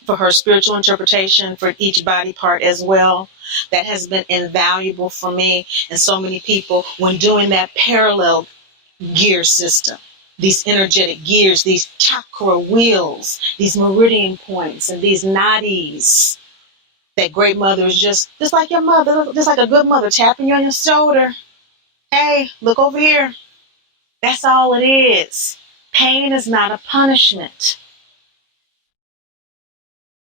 for her spiritual interpretation for each body part as well. That has been invaluable for me and so many people when doing that parallel gear system. These energetic gears, these chakra wheels, these meridian points, and these nadis. That Great Mother is just like your mother, just like a good mother tapping you on your shoulder. Hey, look over here. That's all it is. Pain is not a punishment.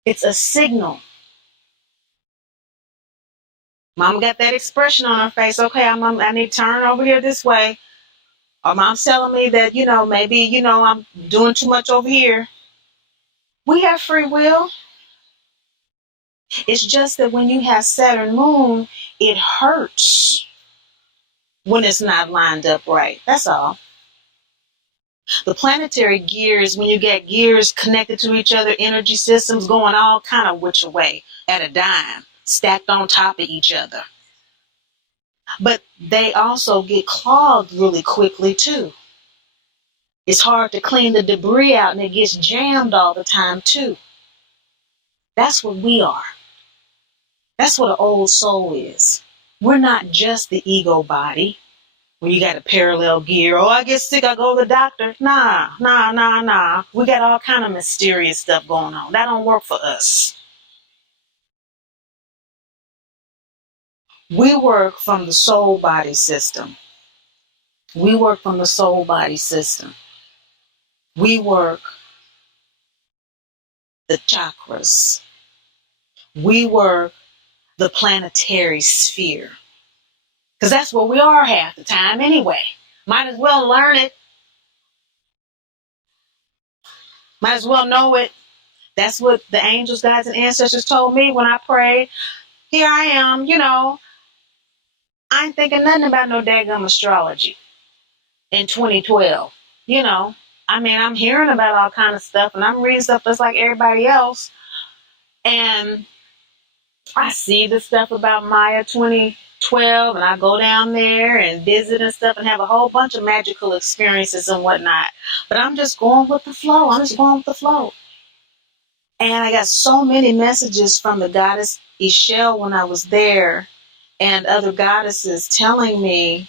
It's a signal. Mom got that expression on her face. Okay, I need to turn over here this way. Or mom's telling me that, maybe, I'm doing too much over here. We have free will. It's just that when you have Saturn moon, it hurts when it's not lined up right. That's all. The planetary gears, when you get gears connected to each other, energy systems going all kind of which way at a dime, stacked on top of each other. But they also get clogged really quickly too. It's hard to clean the debris out and it gets jammed all the time too. That's what we are. That's what an old soul is. We're not just the ego body where you got a parallel gear. Oh, I get sick, I go to the doctor. Nah. We got all kind of mysterious stuff going on. That don't work for us. We work from the soul body system. We work from the soul body system. We work the chakras. We work the planetary sphere. Because that's where we are half the time anyway. Might as well learn it. Might as well know it. That's what the angels, guides, and ancestors told me when I prayed. Here I am, I ain't thinking nothing about no daggum astrology in 2012. I'm hearing about all kind of stuff and I'm reading stuff just like everybody else. And I see the stuff about Maya 2012 and I go down there and visit and stuff and have a whole bunch of magical experiences and whatnot. But I'm just going with the flow. And I got so many messages from the goddess Ishel when I was there and other goddesses telling me,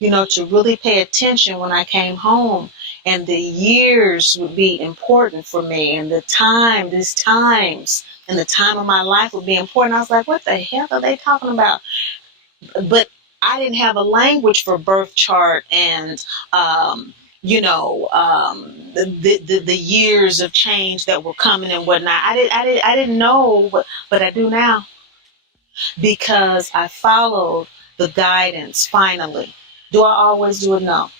to really pay attention when I came home. And the years would be important for me and these times and the time of my life would be important. I was like, what the hell are they talking about? But I didn't have a language for birth chart and, the years of change that were coming and whatnot. I didn't know, but I do now. because I followed the guidance finally. Do I always do it? No.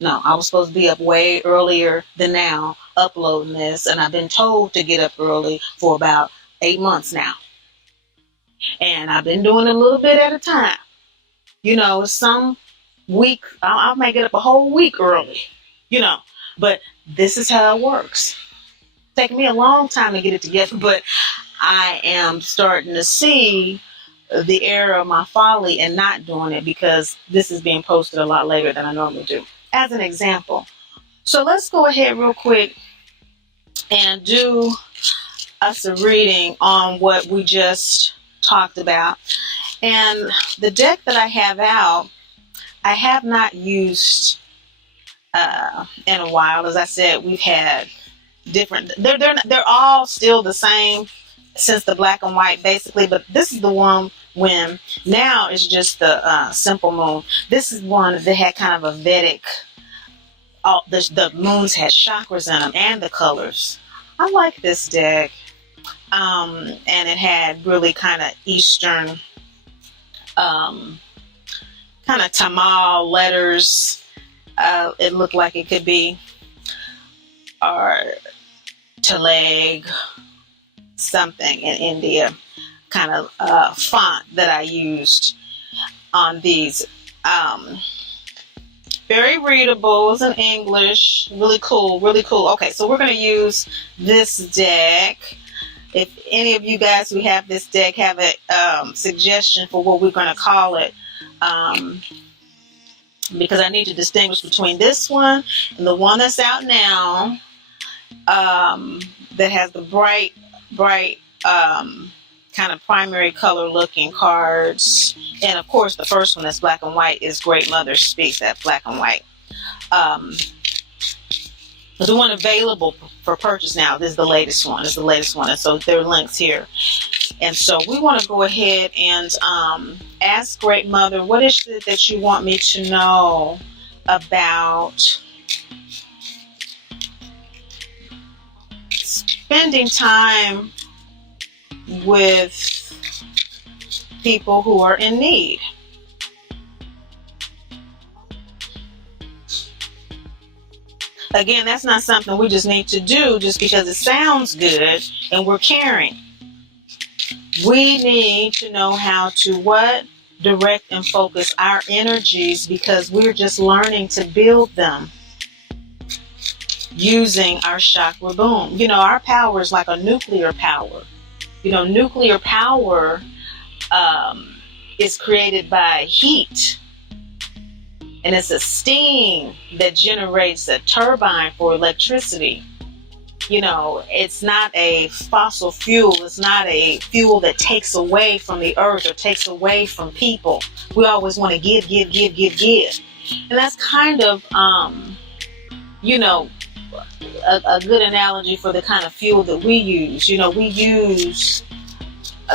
No, I was supposed to be up way earlier than now uploading this, and I've been told to get up early for about 8 months now. And I've been doing it a little bit at a time. You know, some week, I might get up a whole week early, you know, but this is how it works. It's taken me a long time to get it together, but I am starting to see the error of my folly and not doing it because this is being posted a lot later than I normally do. As an example. So let's go ahead real quick and do us a reading on what we just talked about. And the deck that I have out, I have not used in a while. As I said, we've had different, they're all still the same since the black and white basically, but this is the one when now it's just the simple moon. This is one that had kind of a Vedic, the moons had chakras in them and the colors. I like this deck. And it had really kind of Eastern, kind of Tamil letters. It looked like it could be, or Telugu, something in India, kind of font that I used on these. Very readable. It's in English. Really cool. Really cool. Okay, so we're going to use this deck. If any of you guys who have this deck have a suggestion for what we're going to call it, because I need to distinguish between this one and the one that's out now, that has the bright, kind of primary color looking cards. And of course, the first one that's black and white is Great Mother Speaks, that black and white. The one available for purchase now, this is the latest one. It's the latest one. And so there are links here. And so we want to go ahead and ask Great Mother, what is it that you want me to know about spending time with people who are in need? Again, that's not something we just need to do just because it sounds good and we're caring. We need to know how to what? Direct and focus our energies because we're just learning to build them using our chakra boom. You know, our power is like a nuclear power. You know, nuclear power is created by heat. And it's a steam that generates a turbine for electricity. You know, it's not a fossil fuel. It's not a fuel that takes away from the earth or takes away from people. We always want to give. And that's kind of, you know, a good analogy for the kind of fuel that we use. You know, we use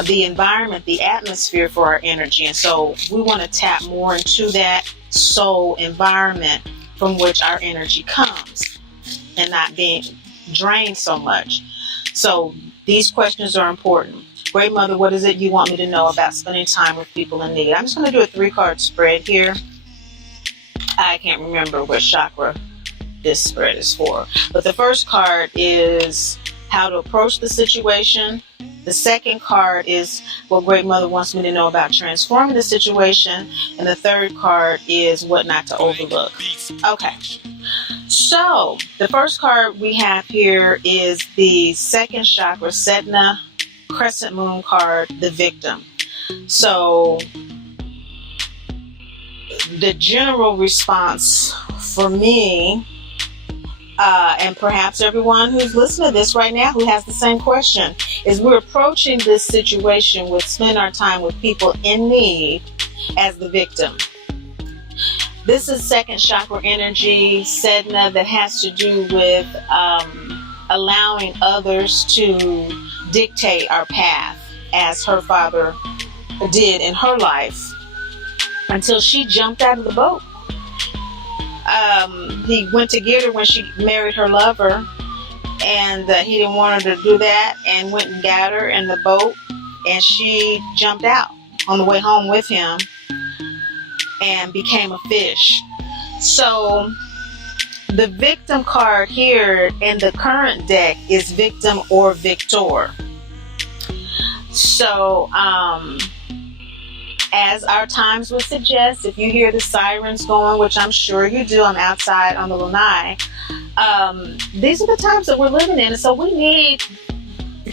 the environment, the atmosphere for our energy. And so we want to tap more into that soul environment from which our energy comes and not being drained so much. So these questions are important. Great Mother, what is it you want me to know about spending time with people in need? I'm just going to do a 3-card spread here. I can't remember what chakra this spread is for. But the first card is how to approach the situation. The second card is what Great Mother wants me to know about transforming the situation. And the third card is what not to overlook. Okay. So the first card we have here is the second chakra, Sedna Crescent Moon card, the victim. So the general response for me, and perhaps everyone who's listening to this right now who has the same question, is we're approaching this situation with spend our time with people in need as the victim. This is second chakra energy, Sedna, that has to do with allowing others to dictate our path as her father did in her life until she jumped out of the boat. He went to get her when she married her lover, and he didn't want her to do that and went and got her in the boat and she jumped out on the way home with him and became a fish. So the victim card here in the current deck is victim or victor. So as our times would suggest, if you hear the sirens going, which I'm sure you do, I'm outside on the lanai, these are the times that we're living in, and so we need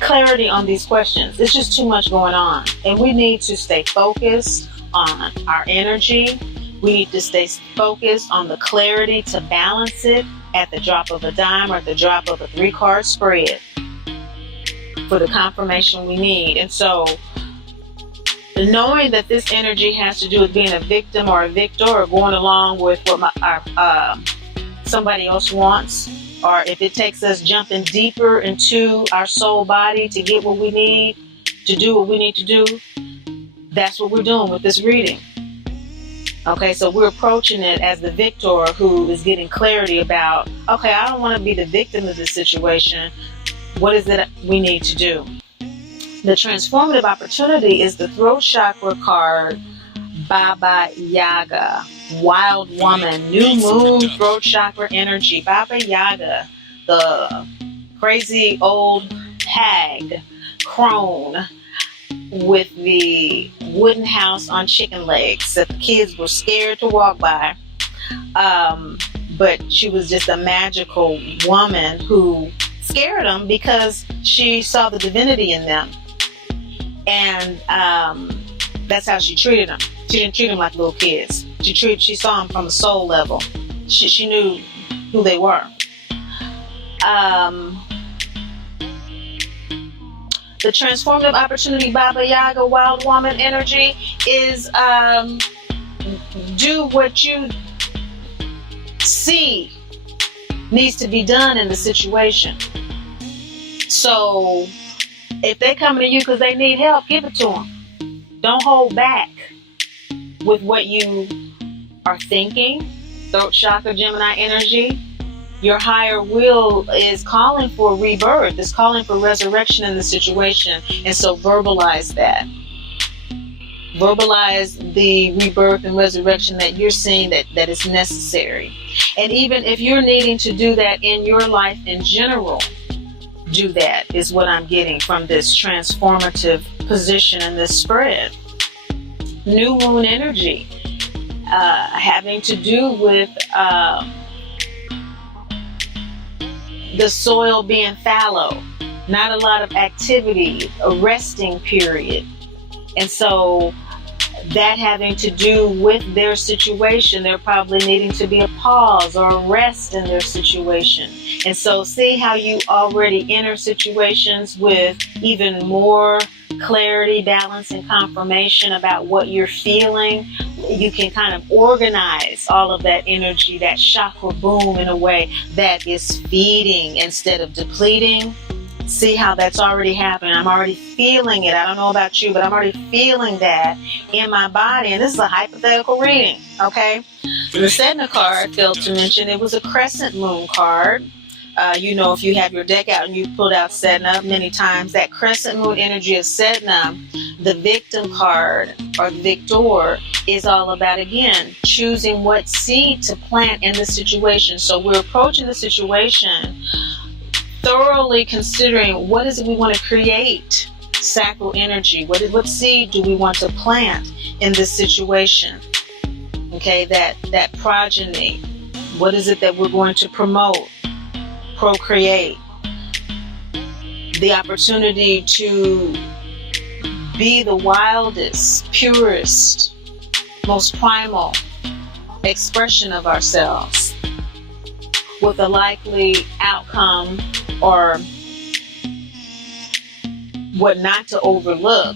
clarity on these questions. There's just too much going on, and we need to stay focused on our energy. We need to stay focused on the clarity to balance it at the drop of a dime or at the drop of a 3-card spread for the confirmation we need. And so knowing that this energy has to do with being a victim or a victor, or going along with what somebody else wants, or if it takes us jumping deeper into our soul body to get what we need, to do what we need to do, that's what we're doing with this reading. Okay, so we're approaching it as the victor who is getting clarity about, okay, I don't want to be the victim of this situation. What is it we need to do? The transformative opportunity is the throat chakra card, Baba Yaga, wild woman, new moon, throat chakra energy. Baba Yaga, the crazy old hag, crone with the wooden house on chicken legs that the kids were scared to walk by. But she was just a magical woman who scared them because she saw the divinity in them. And that's how she treated them. She didn't treat them like little kids. She saw them from a soul level. She knew who they were. The transformative opportunity, Baba Yaga, wild woman energy, is do what you see needs to be done in the situation. So if they come to you because they need help, give it to them. Don't hold back with what you are thinking. Throat chakra, Gemini energy. Your higher will is calling for rebirth. It's calling for resurrection in the situation. And so verbalize that. Verbalize the rebirth and resurrection that you're seeing that is necessary. And even if you're needing to do that in your life in general, do that, is what I'm getting from this transformative position in this spread. New moon energy, having to do with the soil being fallow, not a lot of activity, a resting period. And so that having to do with their situation, they're probably needing to be a pause or a rest in their situation. And so see how you already enter situations with even more clarity, balance, and confirmation about what you're feeling. You can kind of organize all of that energy, that chakra boom, in a way that is feeding instead of depleting. See how that's already happening. I'm already feeling it. I don't know about you, but I'm already feeling that in my body. And this is a hypothetical reading, okay? The Sedna card, failed to mention, it was a crescent moon card. You know, if you have your deck out and you've pulled out Sedna many times, that crescent moon energy of Sedna, the victim card or victor, is all about, again, choosing what seed to plant in the situation. So we're approaching the situation thoroughly considering what is it we want to create, sacral energy. What seed do we want to plant in this situation? Okay, that progeny. What is it that we're going to promote, procreate? The opportunity to be the wildest, purest, most primal expression of ourselves, with a likely outcome or what not to overlook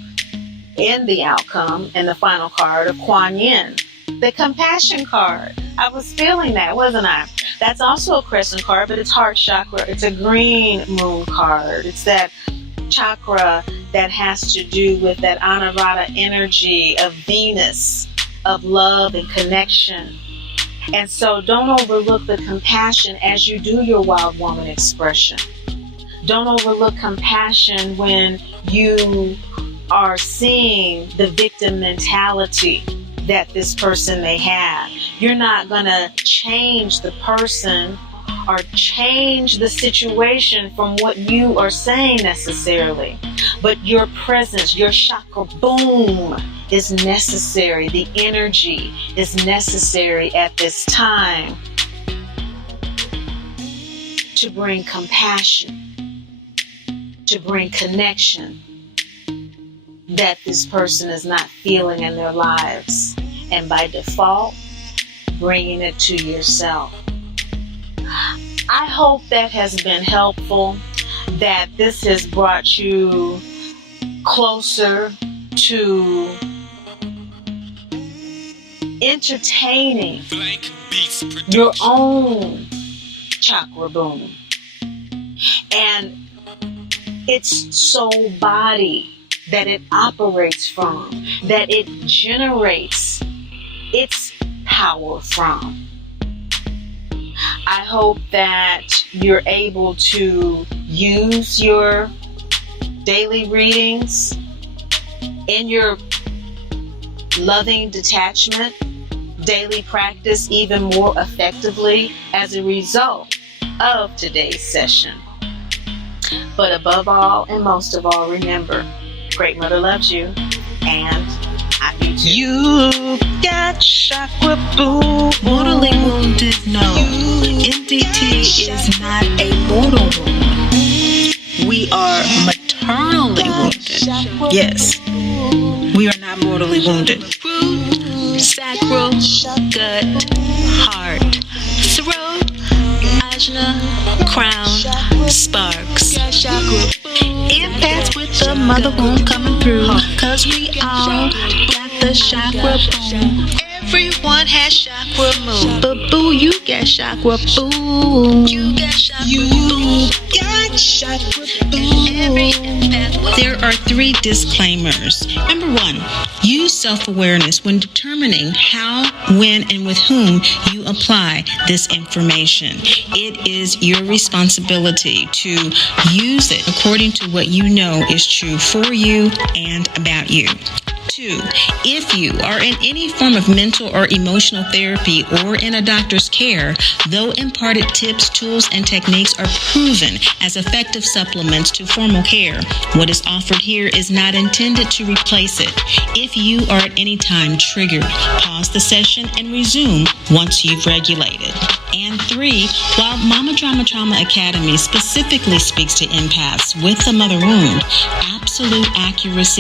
in the outcome, and the final card of Kuan Yin, the compassion card. I was feeling that, wasn't I? That's also a crescent card, but it's heart chakra. It's a green moon card. It's that chakra that has to do with that Anurata energy of Venus, of love and connection. And so don't overlook the compassion as you do your wild woman expression. Don't overlook compassion when you are seeing the victim mentality that this person may have. You're not going to change the person or change the situation from what you are saying necessarily. But your presence, your chakra boom is necessary. The energy is necessary at this time to bring compassion, to bring connection that this person is not feeling in their lives. And by default, bringing it to yourself. I hope that has been helpful, that this has brought you closer to entertaining your own chakra boom and its soul body that it operates from, that it generates its power from. I hope that you're able to use your daily readings in your loving detachment daily practice even more effectively as a result of today's session. But above all and most of all, remember, Great Mother loves you, and I do too. You got chakra boom. Mortally wounded, no. MDT is not a mortal wound. We are maternally wounded. Yes, we are not mortally wounded. Root, sacral, gut, heart, throat, ajna, crown, sparks. Empaths with the mother womb coming through, 'cause we all got the chakra boom. Everyone has chakra boom. But boo, you got chakra boom. You got chakra boom. Got chakra boom. Every empath. There are 3 disclaimers. Number 1, use self-awareness when determining how, when, and with whom you apply this information. It is your responsibility to use it according to what you know is true for you and about you. 2, if you are in any form of mental or emotional therapy or in a doctor's care, though imparted tips, tools, and techniques are proven as effective supplements to formal care, what is offered here is not intended to replace it. If you are at any time triggered, pause the session and resume once you've regulated. And 3, while Mama Drama Trauma Academy specifically speaks to empaths with the mother wound, absolute accuracy